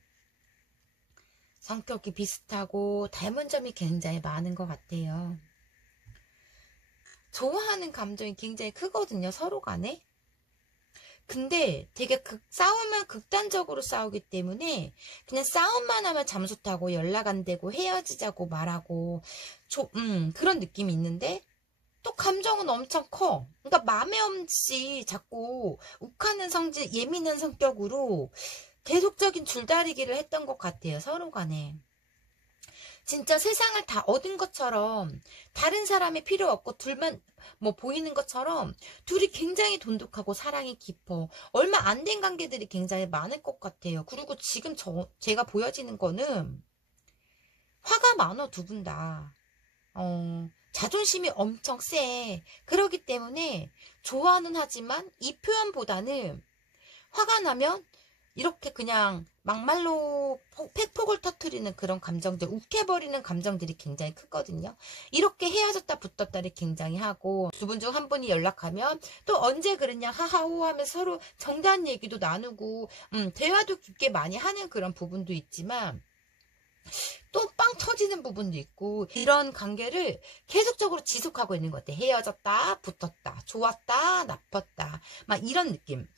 성격이 비슷하고 닮은 점이 굉장히 많은 것 같아요. 좋아하는 감정이 굉장히 크거든요, 서로 간에. 근데 되게 싸우면 극단적으로 싸우기 때문에 그냥 싸움만 하면 잠수 타고 연락 안 되고 헤어지자고 말하고 그런 느낌이 있는데 또 감정은 엄청 커. 그러니까 맘에 없이 자꾸 욱하는 성질, 예민한 성격으로 계속적인 줄다리기를 했던 것 같아요, 서로 간에. 진짜 세상을 다 얻은 것처럼 다른 사람이 필요 없고 둘만 뭐 보이는 것처럼 둘이 굉장히 돈독하고 사랑이 깊어. 얼마 안 된 관계들이 굉장히 많을 것 같아요. 그리고 지금 제가 보여지는 거는 화가 많어, 두 분 다. 자존심이 엄청 세. 그러기 때문에 좋아는 하지만 이 표현보다는 화가 나면 이렇게 그냥 막말로 팩폭을 터트리는 그런 감정들, 욱해버리는 감정들이 굉장히 크거든요. 이렇게 헤어졌다 붙었다를 굉장히 하고 두 분 중 한 분이 연락하면 또 언제 그랬냐 하하호 하면서 서로 정다한 얘기도 나누고 대화도 깊게 많이 하는 그런 부분도 있지만 또 빵 터지는 부분도 있고 이런 관계를 계속적으로 지속하고 있는 것 같아. 헤어졌다 붙었다 좋았다 나빴다 막 이런 느낌.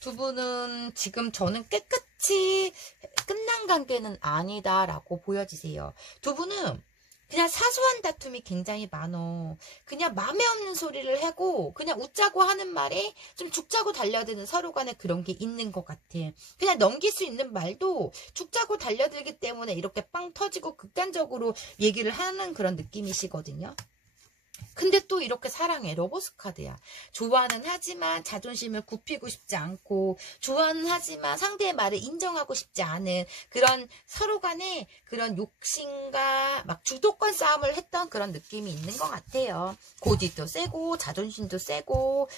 두 분은 지금 저는 깨끗이 끝난 관계는 아니다라고 보여지세요. 두 분은 그냥 사소한 다툼이 굉장히 많어. 그냥 맘에 없는 소리를 하고 그냥 웃자고 하는 말에 좀 죽자고 달려드는 서로 간에 그런 게 있는 것 같아. 그냥 넘길 수 있는 말도 죽자고 달려들기 때문에 이렇게 빵 터지고 극단적으로 얘기를 하는 그런 느낌이시거든요. 근데 또 이렇게 사랑해. 러버스 카드야. 좋아는 하지만 자존심을 굽히고 싶지 않고 좋아는 하지만 상대의 말을 인정하고 싶지 않은 그런 서로 간에 그런 욕심과 막 주도권 싸움을 했던 그런 느낌이 있는 것 같아요. 고집도 세고 자존심도 세고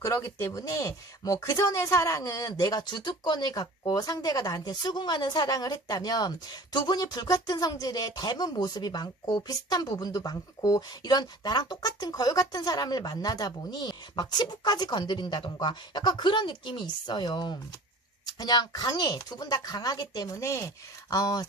그러기 때문에 뭐 그전의 사랑은 내가 주도권을 갖고 상대가 나한테 수긍하는 사랑을 했다면 두 분이 불같은 성질에 닮은 모습이 많고 비슷한 부분도 많고 이런 나랑 똑같은 걸 같은 사람을 만나다 보니 막 치부까지 건드린다던가 약간 그런 느낌이 있어요. 그냥 강해. 두 분 다 강하기 때문에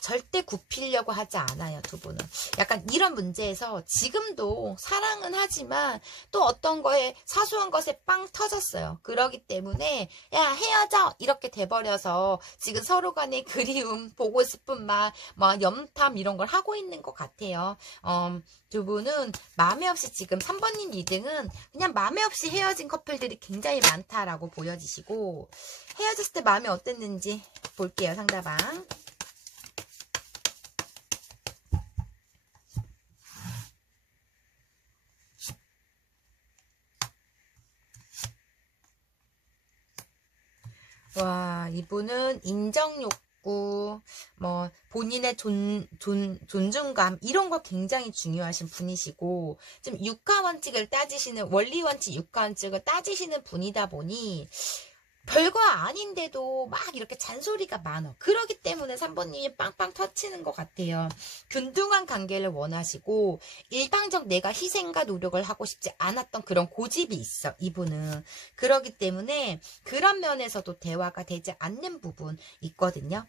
절대 굽히려고 하지 않아요. 두 분은. 약간 이런 문제에서 지금도 사랑은 하지만 또 어떤 거에 사소한 것에 빵 터졌어요. 그러기 때문에 야 헤어져 이렇게 돼버려서 지금 서로 간의 그리움 보고 싶은 말 뭐 염탐 이런 걸 하고 있는 것 같아요. 두 분은 마음에 없이 지금 3번님 리딩은 그냥 마음에 없이 헤어진 커플들이 굉장히 많다라고 보여지시고 헤어졌을 때 마음이 어땠는지 볼게요. 상대방. 와, 이분은 인정욕구, 뭐, 본인의 존중감, 이런 거 굉장히 중요하신 분이시고, 좀 육하원칙을 따지시는, 원리원칙 육하원칙을 따지시는 분이다 보니, 별거 아닌데도 막 이렇게 잔소리가 많아. 그러기 때문에 3번님이 빵빵 터치는 것 같아요. 균등한 관계를 원하시고 일방적 내가 희생과 노력을 하고 싶지 않았던 그런 고집이 있어. 이분은. 그러기 때문에 그런 면에서도 대화가 되지 않는 부분 있거든요.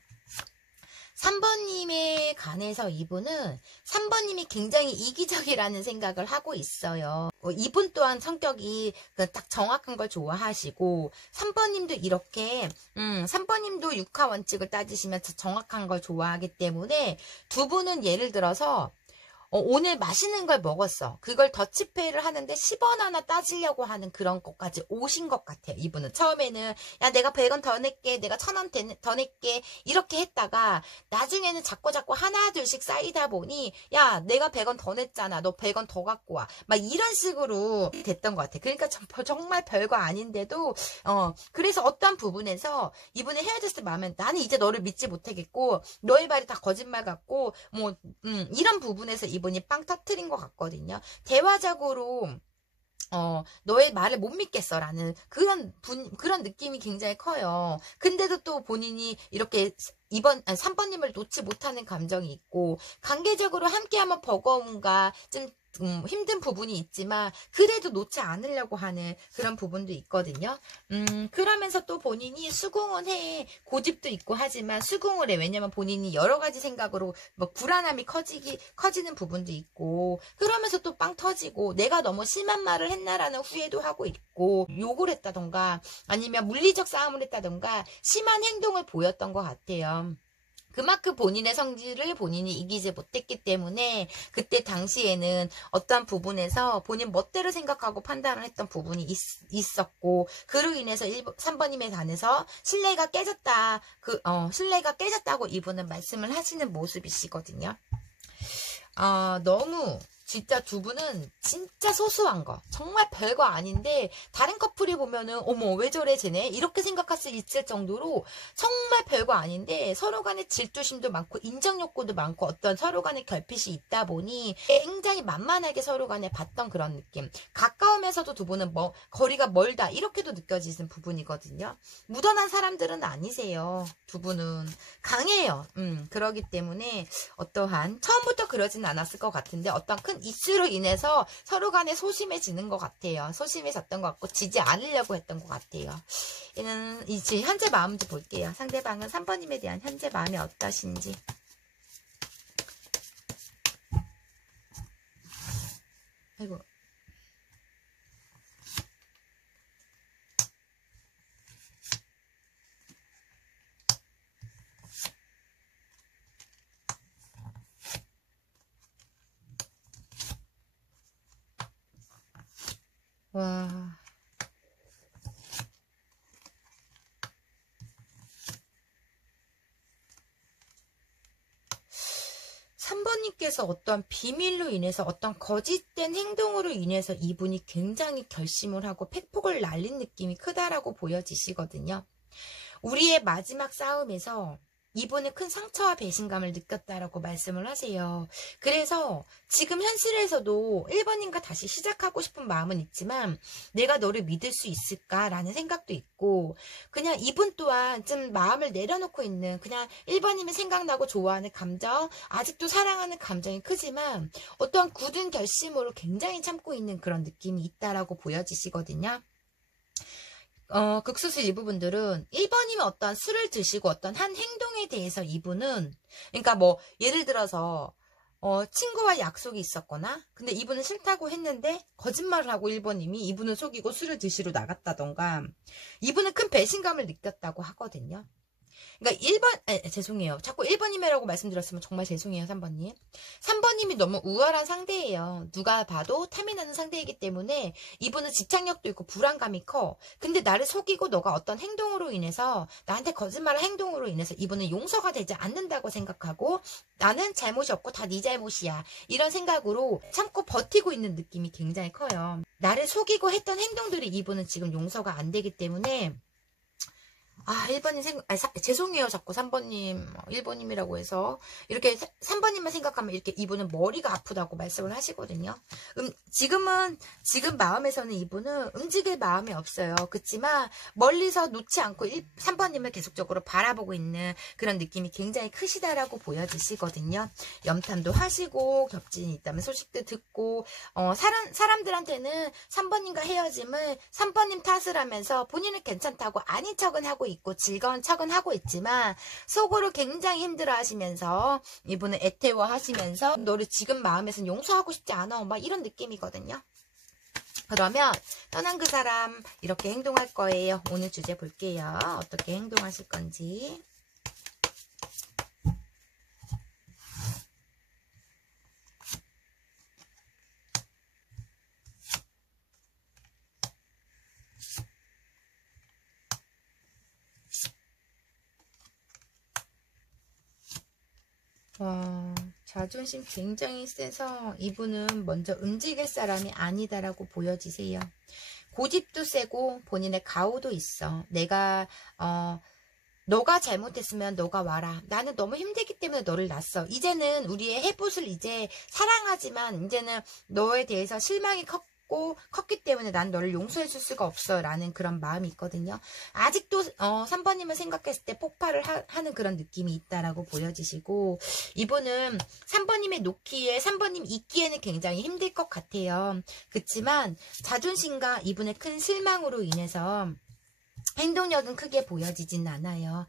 3번님에 관해서 이분은 3번님이 굉장히 이기적이라는 생각을 하고 있어요. 이분 또한 성격이 딱 정확한 걸 좋아하시고 3번님도 이렇게 3번님도 육하 원칙을 따지시면서 정확한 걸 좋아하기 때문에 두 분은 예를 들어서 오늘 맛있는 걸 먹었어. 그걸 더치페이를 하는데 10원 하나 따지려고 하는 그런 것까지 오신 것 같아요. 이분은 처음에는 야 내가 100원 더 낼게. 내가 1000원 더 낼게. 이렇게 했다가 나중에는 자꾸 하나 둘씩 쌓이다 보니 야 내가 100원 더 냈잖아. 너 100원 더 갖고 와. 막 이런 식으로 됐던 것 같아요. 그러니까 정말 별거 아닌데도 그래서 어떤 부분에서 이분이 헤어졌을 때 마음에 나는 이제 너를 믿지 못하겠고 너의 말이 다 거짓말 같고 뭐 이런 부분에서 이분이 빵 터트린 것 같거든요. 대화적으로 너의 말을 못 믿겠어라는 그런 느낌이 굉장히 커요. 근데도 또 본인이 이렇게 3번님을 놓지 못하는 감정이 있고, 관계적으로 함께하면 버거움과 좀 힘든 부분이 있지만, 그래도 놓지 않으려고 하는 그런 부분도 있거든요. 그러면서 또 본인이 수긍은 해. 고집도 있고 하지만 수긍을 해. 왜냐면 본인이 여러 가지 생각으로 뭐 불안함이 커지는 부분도 있고, 그러면서 또 빵 터지고, 내가 너무 심한 말을 했나라는 후회도 하고 있고, 욕을 했다던가, 아니면 물리적 싸움을 했다던가, 심한 행동을 보였던 것 같아요. 그만큼 본인의 성질을 본인이 이기지 못했기 때문에 그때 당시에는 어떠한 부분에서 본인 멋대로 생각하고 판단을 했던 부분이 있었고 그로 인해서 3번님에 관해서 신뢰가 깨졌다고 이분은 말씀을 하시는 모습이시거든요. 너무 진짜 두 분은 진짜 소소한 거 정말 별거 아닌데 다른 커플이 보면은 어머 왜 저래 쟤네 이렇게 생각할 수 있을 정도로 정말 별거 아닌데 서로 간에 질투심도 많고 인정욕구도 많고 어떤 서로 간에 결핍이 있다 보니 굉장히 만만하게 서로 간에 봤던 그런 느낌. 가까우면서도 두 분은 거리가 멀다 이렇게도 느껴지는 부분이거든요. 무던한 사람들은 아니세요. 두 분은 강해요. 그러기 때문에 어떠한 처음부터 그러진 않았을 것 같은데 어떤 큰 이슈로 인해서 서로 간에 소심해지는 것 같아요. 소심해졌던 것 같고 지지 않으려고 했던 것 같아요. 얘는 이제 현재 마음 좀 볼게요. 상대방은 3번님에 대한 현재 마음이 어떠신지. 아이고. 와. 3번님께서 어떤 비밀로 인해서 어떤 거짓된 행동으로 인해서 이분이 굉장히 결심을 하고 팩폭을 날린 느낌이 크다라고 보여지시거든요. 우리의 마지막 싸움에서 이분은 큰 상처와 배신감을 느꼈다라고 말씀을 하세요. 그래서 지금 현실에서도 1번님과 다시 시작하고 싶은 마음은 있지만 내가 너를 믿을 수 있을까라는 생각도 있고 그냥 이분 또한 좀 마음을 내려놓고 있는 그냥 1번님이 생각나고 좋아하는 감정 아직도 사랑하는 감정이 크지만 어떠한 굳은 결심으로 굉장히 참고 있는 그런 느낌이 있다라고 보여지시거든요. 극소수 일부분들은 1번이면 어떤 술을 드시고 어떤 한 행동에 대해서 이분은 그러니까 뭐 예를 들어서 친구와 약속이 있었거나 근데 이분은 싫다고 했는데 거짓말을 하고 1번님이 이분을 속이고 술을 드시러 나갔다던가 이분은 큰 배신감을 느꼈다고 하거든요. 그러니까 1번, 죄송해요. 자꾸 1번님이라고 말씀드렸으면 정말 죄송해요, 3번님. 3번님이 너무 우월한 상대예요. 누가 봐도 탐이 나는 상대이기 때문에 이분은 집착력도 있고 불안감이 커. 근데 나를 속이고 너가 어떤 행동으로 인해서 나한테 거짓말한 행동으로 인해서 이분은 용서가 되지 않는다고 생각하고 나는 잘못이 없고 다 네 잘못이야. 이런 생각으로 참고 버티고 있는 느낌이 굉장히 커요. 나를 속이고 했던 행동들이 이분은 지금 용서가 안 되기 때문에 1번님 죄송해요. 자꾸 3번님, 1번님이라고 해서. 이렇게 3번님만 생각하면 이렇게 이분은 머리가 아프다고 말씀을 하시거든요. 지금 마음에서는 이분은 움직일 마음이 없어요. 그렇지만 멀리서 놓지 않고 3번님을 계속적으로 바라보고 있는 그런 느낌이 굉장히 크시다라고 보여지시거든요. 염탐도 하시고, 겹진이 있다면 소식도 듣고, 사람들한테는 3번님과 헤어짐을 3번님 탓을 하면서 본인은 괜찮다고 아닌 척은 하고 있고 즐거운 척은 하고 있지만 속으로 굉장히 힘들어 하시면서 이분은 애태워 하시면서 너를 지금 마음에선 용서하고 싶지 않아 막 이런 느낌이거든요. 그러면 떠난 그 사람 이렇게 행동할 거예요. 오늘 주제 볼게요. 어떻게 행동하실 건지. 자존심 굉장히 세서 이분은 먼저 움직일 사람이 아니다라고 보여지세요. 고집도 세고 본인의 가오도 있어. 너가 잘못했으면 너가 와라. 나는 너무 힘들기 때문에 너를 놨어. 이제는 우리의 해봇을 이제 사랑하지만 이제는 너에 대해서 실망이 컸기 때문에 난 너를 용서해 줄 수가 없어 라는 그런 마음이 있거든요. 아직도 3번님을 생각했을 때 폭발을 하는 그런 느낌이 있다라고 보여지시고 이분은 3번님의 놓기에 3번님 있기에는 굉장히 힘들 것 같아요. 그렇지만 자존심과 이분의 큰 실망으로 인해서 행동력은 크게 보여지진 않아요.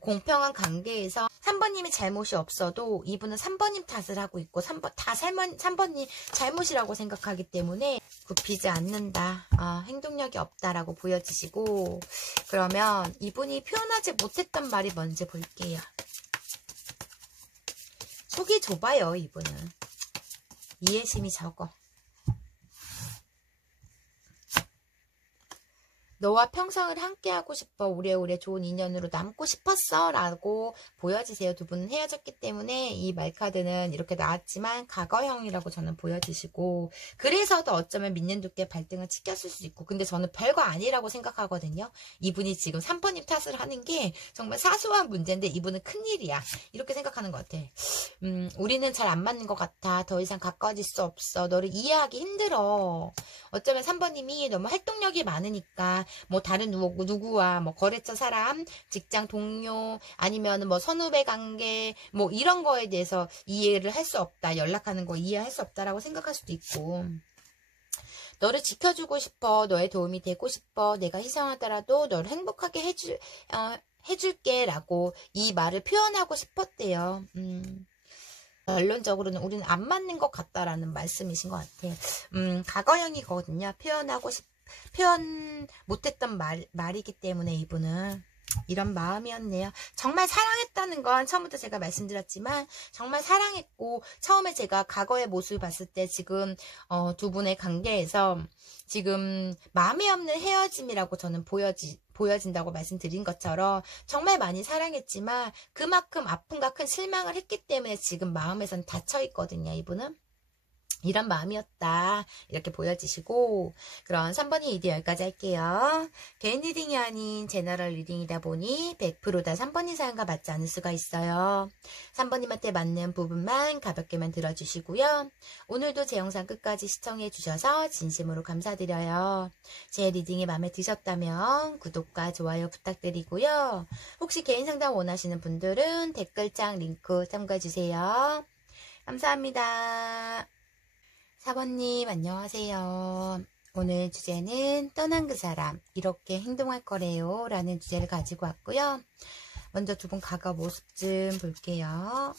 공평한 관계에서 3번님이 잘못이 없어도 이분은 3번님 탓을 하고 있고 3번님 잘못이라고 생각하기 때문에 굽히지 않는다. 행동력이 없다라고 보여지시고 그러면 이분이 표현하지 못했던 말이 뭔지 볼게요. 속이 좁아요. 이분은. 이해심이 적어. 너와 평생을 함께하고 싶어. 오래오래 좋은 인연으로 남고 싶었어. 라고 보여지세요. 두 분은 헤어졌기 때문에 이 말카드는 이렇게 나왔지만 과거형이라고 저는 보여지시고 그래서 더 어쩌면 믿는 두께 발등을 치켰을 수도 있고 근데 저는 별거 아니라고 생각하거든요. 이분이 지금 3번님 탓을 하는 게 정말 사소한 문제인데 이분은 큰일이야. 이렇게 생각하는 것 같아. 우리는 잘 안 맞는 것 같아. 더 이상 가까워질 수 없어. 너를 이해하기 힘들어. 어쩌면 3번님이 너무 활동력이 많으니까 다른 누구와 거래처 사람, 직장 동료, 아니면 선후배 관계, 이런 거에 대해서 이해를 할 수 없다. 연락하는 거 이해할 수 없다라고 생각할 수도 있고. 너를 지켜주고 싶어. 너의 도움이 되고 싶어. 내가 희생하더라도 너를 행복하게 해줄게. 라고 이 말을 표현하고 싶었대요. 결론적으로는 우리는 안 맞는 것 같다라는 말씀이신 것 같아요. 과거형이거든요. 표현 못했던 말이기 때문에 이분은 이런 마음이었네요. 정말 사랑했다는 건 처음부터 제가 말씀드렸지만 정말 사랑했고 처음에 제가 과거의 모습을 봤을 때 지금 두 분의 관계에서 지금 마음에 없는 헤어짐이라고 저는 보여진다고 말씀드린 것처럼 정말 많이 사랑했지만 그만큼 아픔과 큰 실망을 했기 때문에 지금 마음에선 닫혀 있거든요. 이분은. 이런 마음이었다. 이렇게 보여지시고 그럼 3번이 이제 여기까지 할게요. 개인 리딩이 아닌 제너럴 리딩이다 보니 100%다 3번이 사연과 맞지 않을 수가 있어요. 3번님한테 맞는 부분만 가볍게만 들어주시고요. 오늘도 제 영상 끝까지 시청해 주셔서 진심으로 감사드려요. 제 리딩이 마음에 드셨다면 구독과 좋아요 부탁드리고요. 혹시 개인 상담 원하시는 분들은 댓글창 링크 참고해 주세요. 감사합니다. 4번님 안녕하세요. 오늘 주제는 떠난 그 사람 이렇게 행동할 거래요 라는 주제를 가지고 왔고요. 먼저 두 분 과거 모습 좀 볼게요.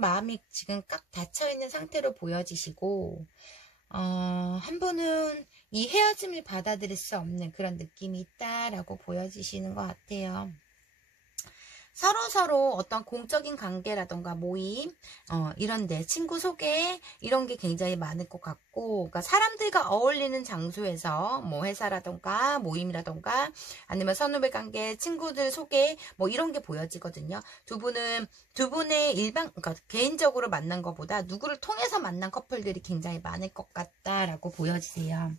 마음이 지금 꽉 닫혀있는 상태로 보여지시고, 한 분은 이 헤어짐을 받아들일 수 없는 그런 느낌이 있다라고 보여지시는 것 같아요. 서로 어떤 공적인 관계라던가 모임, 이런데 친구 소개 이런 게 굉장히 많을 것 같고, 그러니까 사람들과 어울리는 장소에서 뭐 회사라던가 모임이라던가 아니면 선후배 관계, 친구들 소개 뭐 이런 게 보여지거든요. 두 분의 그러니까 개인적으로 만난 것보다 누구를 통해서 만난 커플들이 굉장히 많을 것 같다라고 보여지세요.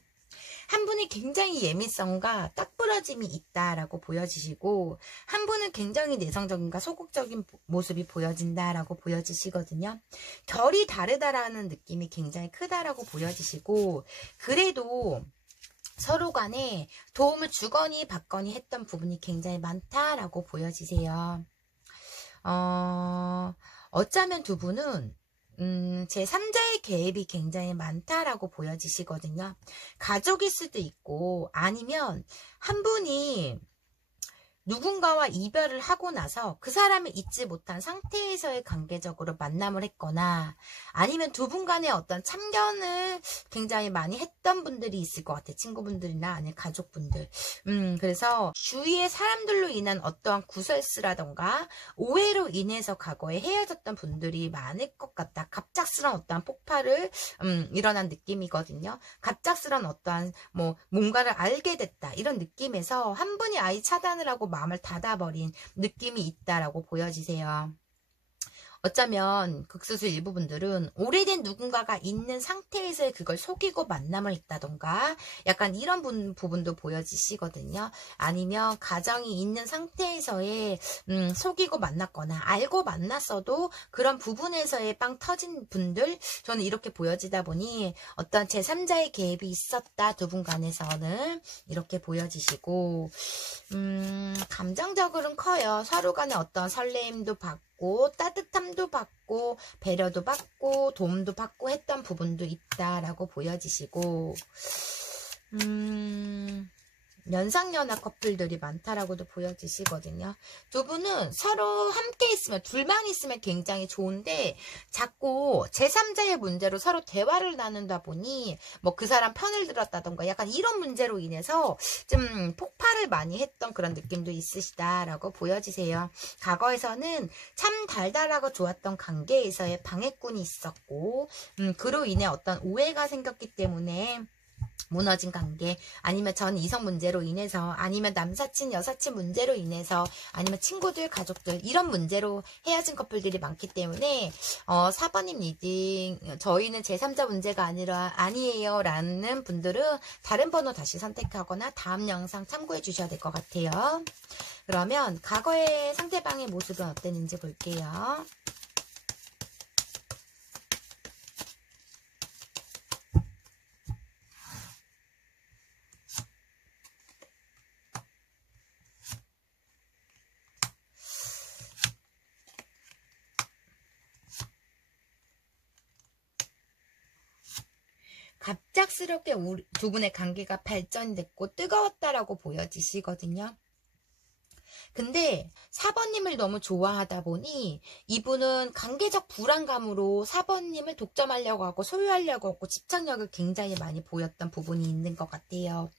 한 분이 굉장히 예민성과 딱 부러짐이 있다라고 보여지시고, 한 분은 굉장히 내성적인가 소극적인 모습이 보여진다라고 보여지시거든요. 결이 다르다라는 느낌이 굉장히 크다라고 보여지시고, 그래도 서로 간에 도움을 주거니 받거니 했던 부분이 굉장히 많다라고 보여지세요. 어쩌면 두 분은 제3자의 개입이 굉장히 많다라고 보여지시거든요. 가족일 수도 있고, 아니면 한 분이 누군가와 이별을 하고 나서 그 사람을 잊지 못한 상태에서의 관계적으로 만남을 했거나, 아니면 두 분 간의 어떤 참견을 굉장히 많이 했던 분들이 있을 것 같아요. 친구분들이나 아니면 가족분들. 그래서 주위의 사람들로 인한 어떠한 구설수라던가 오해로 인해서 과거에 헤어졌던 분들이 많을 것 같다. 갑작스러운 어떠한 폭발을 일어난 느낌이거든요. 갑작스러운 어떠한 뭔가를 알게 됐다. 이런 느낌에서 한 분이 아예 차단을 하고 마음을 닫아버린 느낌이 있다라고 보여지세요. 어쩌면 극소수 일부 분들은 오래된 누군가가 있는 상태에서 그걸 속이고 만남을 했다던가 약간 이런 부분도 보여지시거든요. 아니면 가정이 있는 상태에서의 속이고 만났거나 알고 만났어도 그런 부분에서의 빵 터진 분들, 저는 이렇게 보여지다 보니 어떤 제3자의 개입이 있었다. 두 분 간에서는 이렇게 보여지시고, 감정적으로는 커요. 서로 간에 어떤 설레임도 받고 따뜻함도 받고 배려도 받고 도움도 받고 했던 부분도 있다라고 보여지시고, 연상연하 커플들이 많다라고도 보여지시거든요. 두 분은 서로 함께 있으면, 둘만 있으면 굉장히 좋은데 자꾸 제3자의 문제로 서로 대화를 나눈다 보니 그 사람 편을 들었다던가 약간 이런 문제로 인해서 좀 폭발을 많이 했던 그런 느낌도 있으시다라고 보여지세요. 과거에서는 참 달달하고 좋았던 관계에서의 방해꾼이 있었고, 그로 인해 어떤 오해가 생겼기 때문에 무너진 관계, 아니면 전 이성 문제로 인해서, 아니면 남사친 여사친 문제로 인해서, 아니면 친구들 가족들 이런 문제로 헤어진 커플들이 많기 때문에 4번님 리딩 저희는 제3자 문제가 아니에요 라는 분들은 다른 번호 다시 선택하거나 다음 영상 참고해 주셔야 될 것 같아요. 그러면 과거의 상대방의 모습은 어땠는지 볼게요. 갑작스럽게 두 분의 관계가 발전됐고 뜨거웠다라고 보여지시거든요. 근데 4번님을 너무 좋아하다 보니 이분은 관계적 불안감으로 4번님을 독점하려고 하고 소유하려고 하고 집착력을 굉장히 많이 보였던 부분이 있는 것 같아요.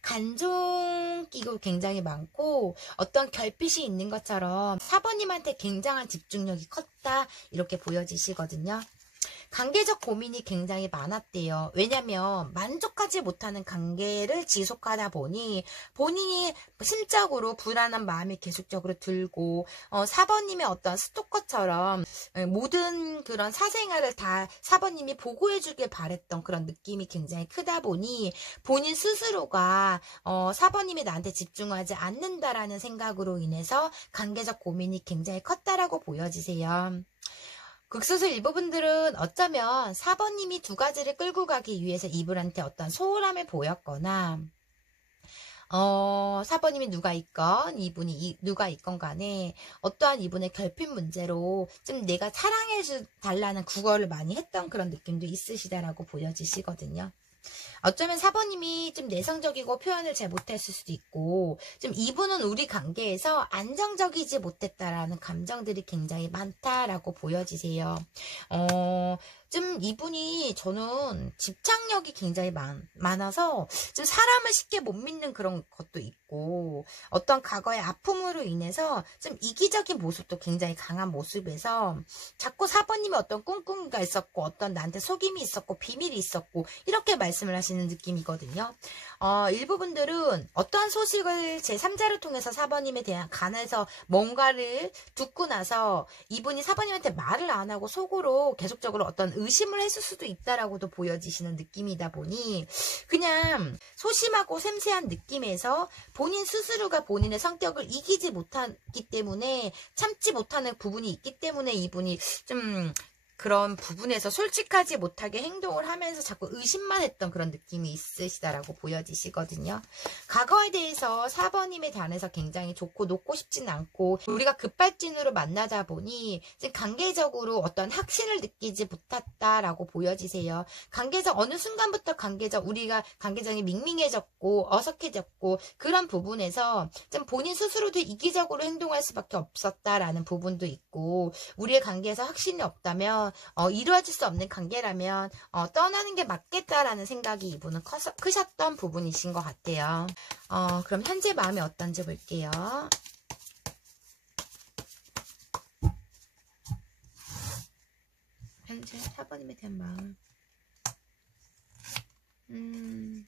간종기도 굉장히 많고 어떤 결핍이 있는 것처럼 4번님한테 굉장한 집중력이 컸다 이렇게 보여지시거든요. 관계적 고민이 굉장히 많았대요. 왜냐면 만족하지 못하는 관계를 지속하다 보니 본인이 심적으로 불안한 마음이 계속적으로 들고 4번님의 어떤 스토커처럼 모든 그런 사생활을 다 4번님이 보고해주길 바랬던 그런 느낌이 굉장히 크다 보니 본인 스스로가 4번님이 나한테 집중하지 않는다라는 생각으로 인해서 관계적 고민이 굉장히 컸다라고 보여지세요. 극소수 일부분들은 어쩌면 4번님이 두 가지를 끌고 가기 위해서 이분한테 어떤 소홀함을 보였거나 4번님이 누가 있건 이분이 누가 있건 간에 어떠한 이분의 결핍 문제로 좀 내가 사랑해 달라는 구걸을 많이 했던 그런 느낌도 있으시다라고 보여지시거든요. 어쩌면 4번님이 좀 내성적이고 표현을 잘 못했을 수도 있고, 좀 이분은 우리 관계에서 안정적이지 못했다라는 감정들이 굉장히 많다라고 보여지세요. 좀 이분이 저는 집착력이 굉장히 많아서 좀 사람을 쉽게 못 믿는 그런 것도 있고, 어떤 과거의 아픔으로 인해서 좀 이기적인 모습도 굉장히 강한 모습에서 자꾸 4번님이 어떤 꿍꿍이가 있었고, 어떤 나한테 속임이 있었고, 비밀이 있었고, 이렇게 말씀을 하시는 느낌이거든요. 일부 분들은 어떠한 소식을 제3자를 통해서 4번님에 대한 간에서 뭔가를 듣고 나서 이분이 4번님한테 말을 안 하고 속으로 계속적으로 어떤 의심을 했을 수도 있다라고도 보여지시는 느낌이다 보니, 그냥 소심하고 샘세한 느낌에서 본인 스스로가 본인의 성격을 이기지 못하기 때문에, 참지 못하는 부분이 있기 때문에 이분이 좀 그런 부분에서 솔직하지 못하게 행동을 하면서 자꾸 의심만 했던 그런 느낌이 있으시다라고 보여지시거든요. 과거에 대해서 4번님에 대해서 굉장히 좋고 높고 싶진 않고, 우리가 급발진으로 만나다 보니 관계적으로 어떤 확신을 느끼지 못했다라고 보여지세요. 관계적 어느 순간부터 우리가 관계적이 밍밍해졌고 어석해졌고, 그런 부분에서 좀 본인 스스로도 이기적으로 행동할 수밖에 없었다라는 부분도 있고, 우리의 관계에서 확신이 없다면, 이루어질 수 없는 관계라면 떠나는 게 맞겠다라는 생각이 이분은 크셨던 부분이신 것 같아요. 그럼 현재 마음이 어떤지 볼게요. 현재 4번님에 대한 마음.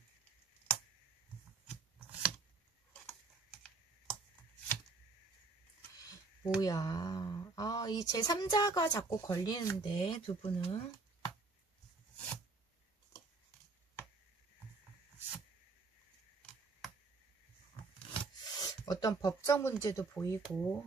뭐야. 이 제3자가 자꾸 걸리는데, 두 분은. 어떤 법적 문제도 보이고.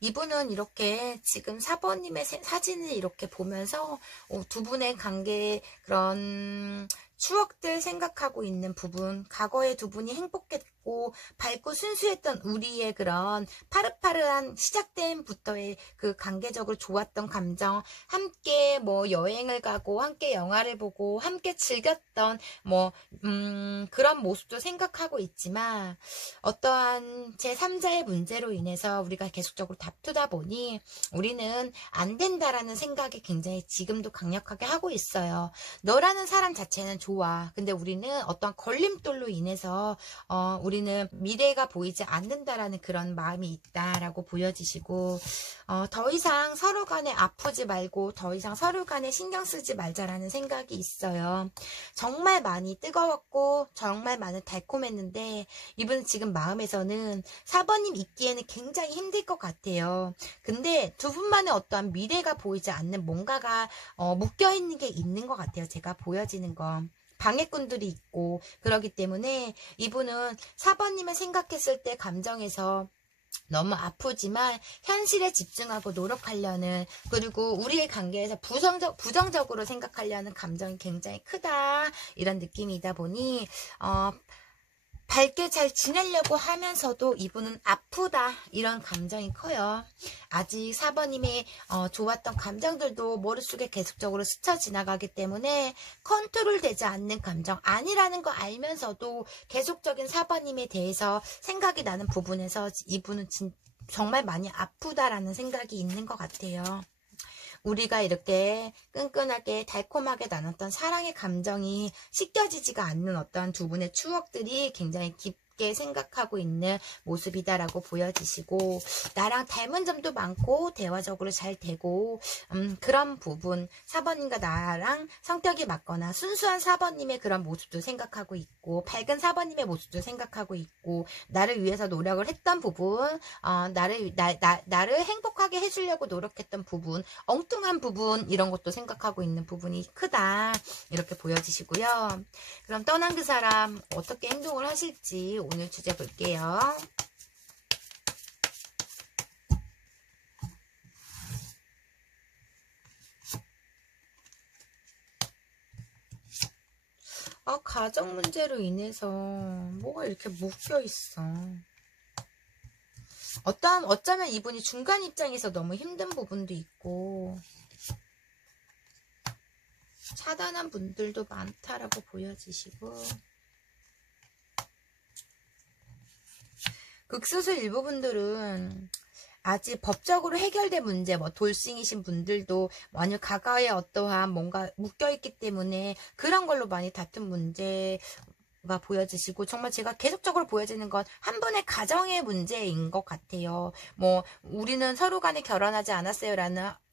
이분은 이렇게 지금 4번님의 사진을 이렇게 보면서 두 분의 관계의 그런 추억들 생각하고 있는 부분, 과거에 두 분이 행복했고 밝고 순수했던 우리의 그런 파릇파릇한 시작된부터의 그 관계적으로 좋았던 감정, 함께 뭐 여행을 가고 함께 영화를 보고 함께 즐겼던 그런 모습도 생각하고 있지만, 어떠한 제3자의 문제로 인해서 우리가 계속적으로 다투다 보니 우리는 안 된다라는 생각이 굉장히 지금도 강력하게 하고 있어요. 너라는 사람 자체는 좋아. 근데 우리는 어떤 걸림돌로 인해서 우리는 미래가 보이지 않는다라는 그런 마음이 있다라고 보여지시고, 더 이상 서로 간에 아프지 말고 더 이상 서로 간에 신경 쓰지 말자라는 생각이 있어요. 정말 많이 뜨거웠고 정말 많은 달콤했는데, 이분은 지금 마음에서는 4번님 있기에는 굉장히 힘들 것 같아요. 근데 두 분만의 어떠한 미래가 보이지 않는 뭔가가 묶여있는 게 있는 것 같아요. 제가 보여지는 건. 방해꾼들이 있고 그러기 때문에 이분은 4번님을 생각했을 때 감정에서 너무 아프지만 현실에 집중하고 노력하려는, 그리고 우리의 관계에서 부정적으로 생각하려는 감정이 굉장히 크다, 이런 느낌이다 보니 밝게 잘 지내려고 하면서도 이분은 아프다, 이런 감정이 커요. 아직 4번님의 좋았던 감정들도 머릿속에 계속적으로 스쳐 지나가기 때문에 컨트롤 되지 않는 감정 아니라는 거 알면서도 계속적인 4번님에 대해서 생각이 나는 부분에서 이분은 정말 많이 아프다라는 생각이 있는 것 같아요. 우리가 이렇게 끈끈하게 달콤하게 나눴던 사랑의 감정이 씻겨지지가 않는 어떤 두 분의 추억들이 굉장히 깊게 생각하고 있는 모습이다라고 보여지시고, 나랑 닮은 점도 많고 대화적으로 잘 되고 그런 부분, 4번님과 나랑 성격이 맞거나 순수한 4번님의 그런 모습도 생각하고 있고, 밝은 4번님의 모습도 생각하고 있고, 나를 위해서 노력을 했던 부분, 나를 행복하게 해주려고 노력했던 부분, 엉뚱한 부분, 이런 것도 생각하고 있는 부분이 크다, 이렇게 보여지시고요. 그럼 떠난 그 사람 어떻게 행동을 하실지 오늘 주제 볼게요. 가정 문제로 인해서 뭐가 이렇게 묶여 있어. 어쩌면 이분이 중간 입장에서 너무 힘든 부분도 있고, 차단한 분들도 많다라고 보여지시고, 극소수 일부 분들은 아직 법적으로 해결된 문제, 뭐 돌싱이신 분들도 만약 과거에 어떠한 뭔가 묶여있기 때문에 그런 걸로 많이 다툰 문제가 보여지시고, 정말 제가 계속적으로 보여지는 건 한 분의 가정의 문제인 것 같아요. 뭐 우리는 서로 간에 결혼하지 않았어요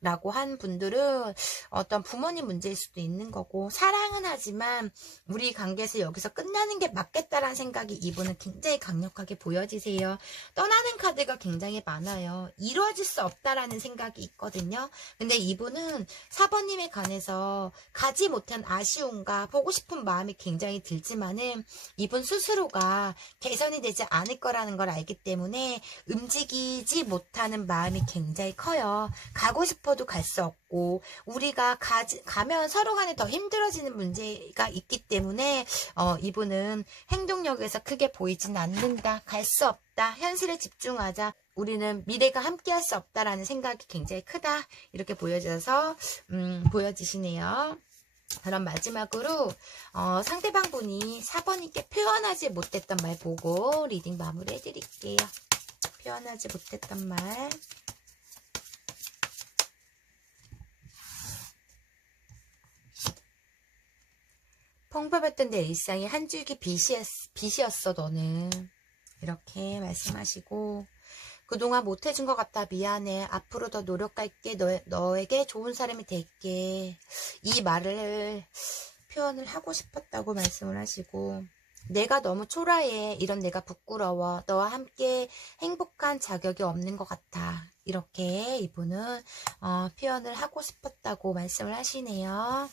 라고 한 분들은 어떤 부모님 문제일 수도 있는 거고, 사랑은 하지만 우리 관계에서 여기서 끝나는 게 맞겠다라는 생각이 이분은 굉장히 강력하게 보여지세요. 떠나는 카드가 굉장히 많아요. 이루어질 수 없다라는 생각이 있거든요. 근데 이분은 4번님에 관해서 가지 못한 아쉬움과 보고 싶은 마음이 굉장히 들지만은 이분 스스로가 개선이 되지 않을 거라는 걸 알기 때문에 움직이지 못하는 마음이 굉장히 커요. 가고 싶어도 갈 수 없고, 우리가 가면 서로 간에 더 힘들어지는 문제가 있기 때문에 이분은 행동력에서 크게 보이진 않는다, 갈 수 없다, 현실에 집중하자, 우리는 미래가 함께 할 수 없다라는 생각이 굉장히 크다, 이렇게 보여지시네요. 그럼 마지막으로 상대방 분이 4번님께 표현하지 못했던 말 보고 리딩 마무리 해드릴게요. 표현하지 못했던 말. 평범했던 내 일상이 한 줄기 빛이었어 너는. 이렇게 말씀하시고, 그동안 못해준 것 같다, 미안해, 앞으로 더 노력할게, 너에게 좋은 사람이 될게, 이 말을 표현을 하고 싶었다고 말씀을 하시고, 내가 너무 초라해, 이런 내가 부끄러워, 너와 함께 행복한 자격이 없는 것 같아, 이렇게 이분은 표현을 하고 싶었다고 말씀을 하시네요.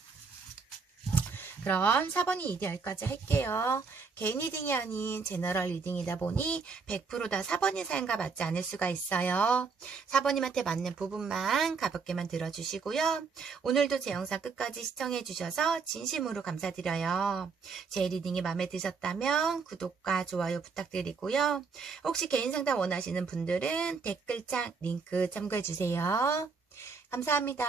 그럼 4번이 이디알까지 할게요. 개인 리딩이 아닌 제너럴 리딩이다 보니 100% 다 4번이 사연과 맞지 않을 수가 있어요. 4번님한테 맞는 부분만 가볍게만 들어주시고요. 오늘도 제 영상 끝까지 시청해주셔서 진심으로 감사드려요. 제 리딩이 마음에 드셨다면 구독과 좋아요 부탁드리고요. 혹시 개인 상담 원하시는 분들은 댓글창 링크 참고해주세요. 감사합니다.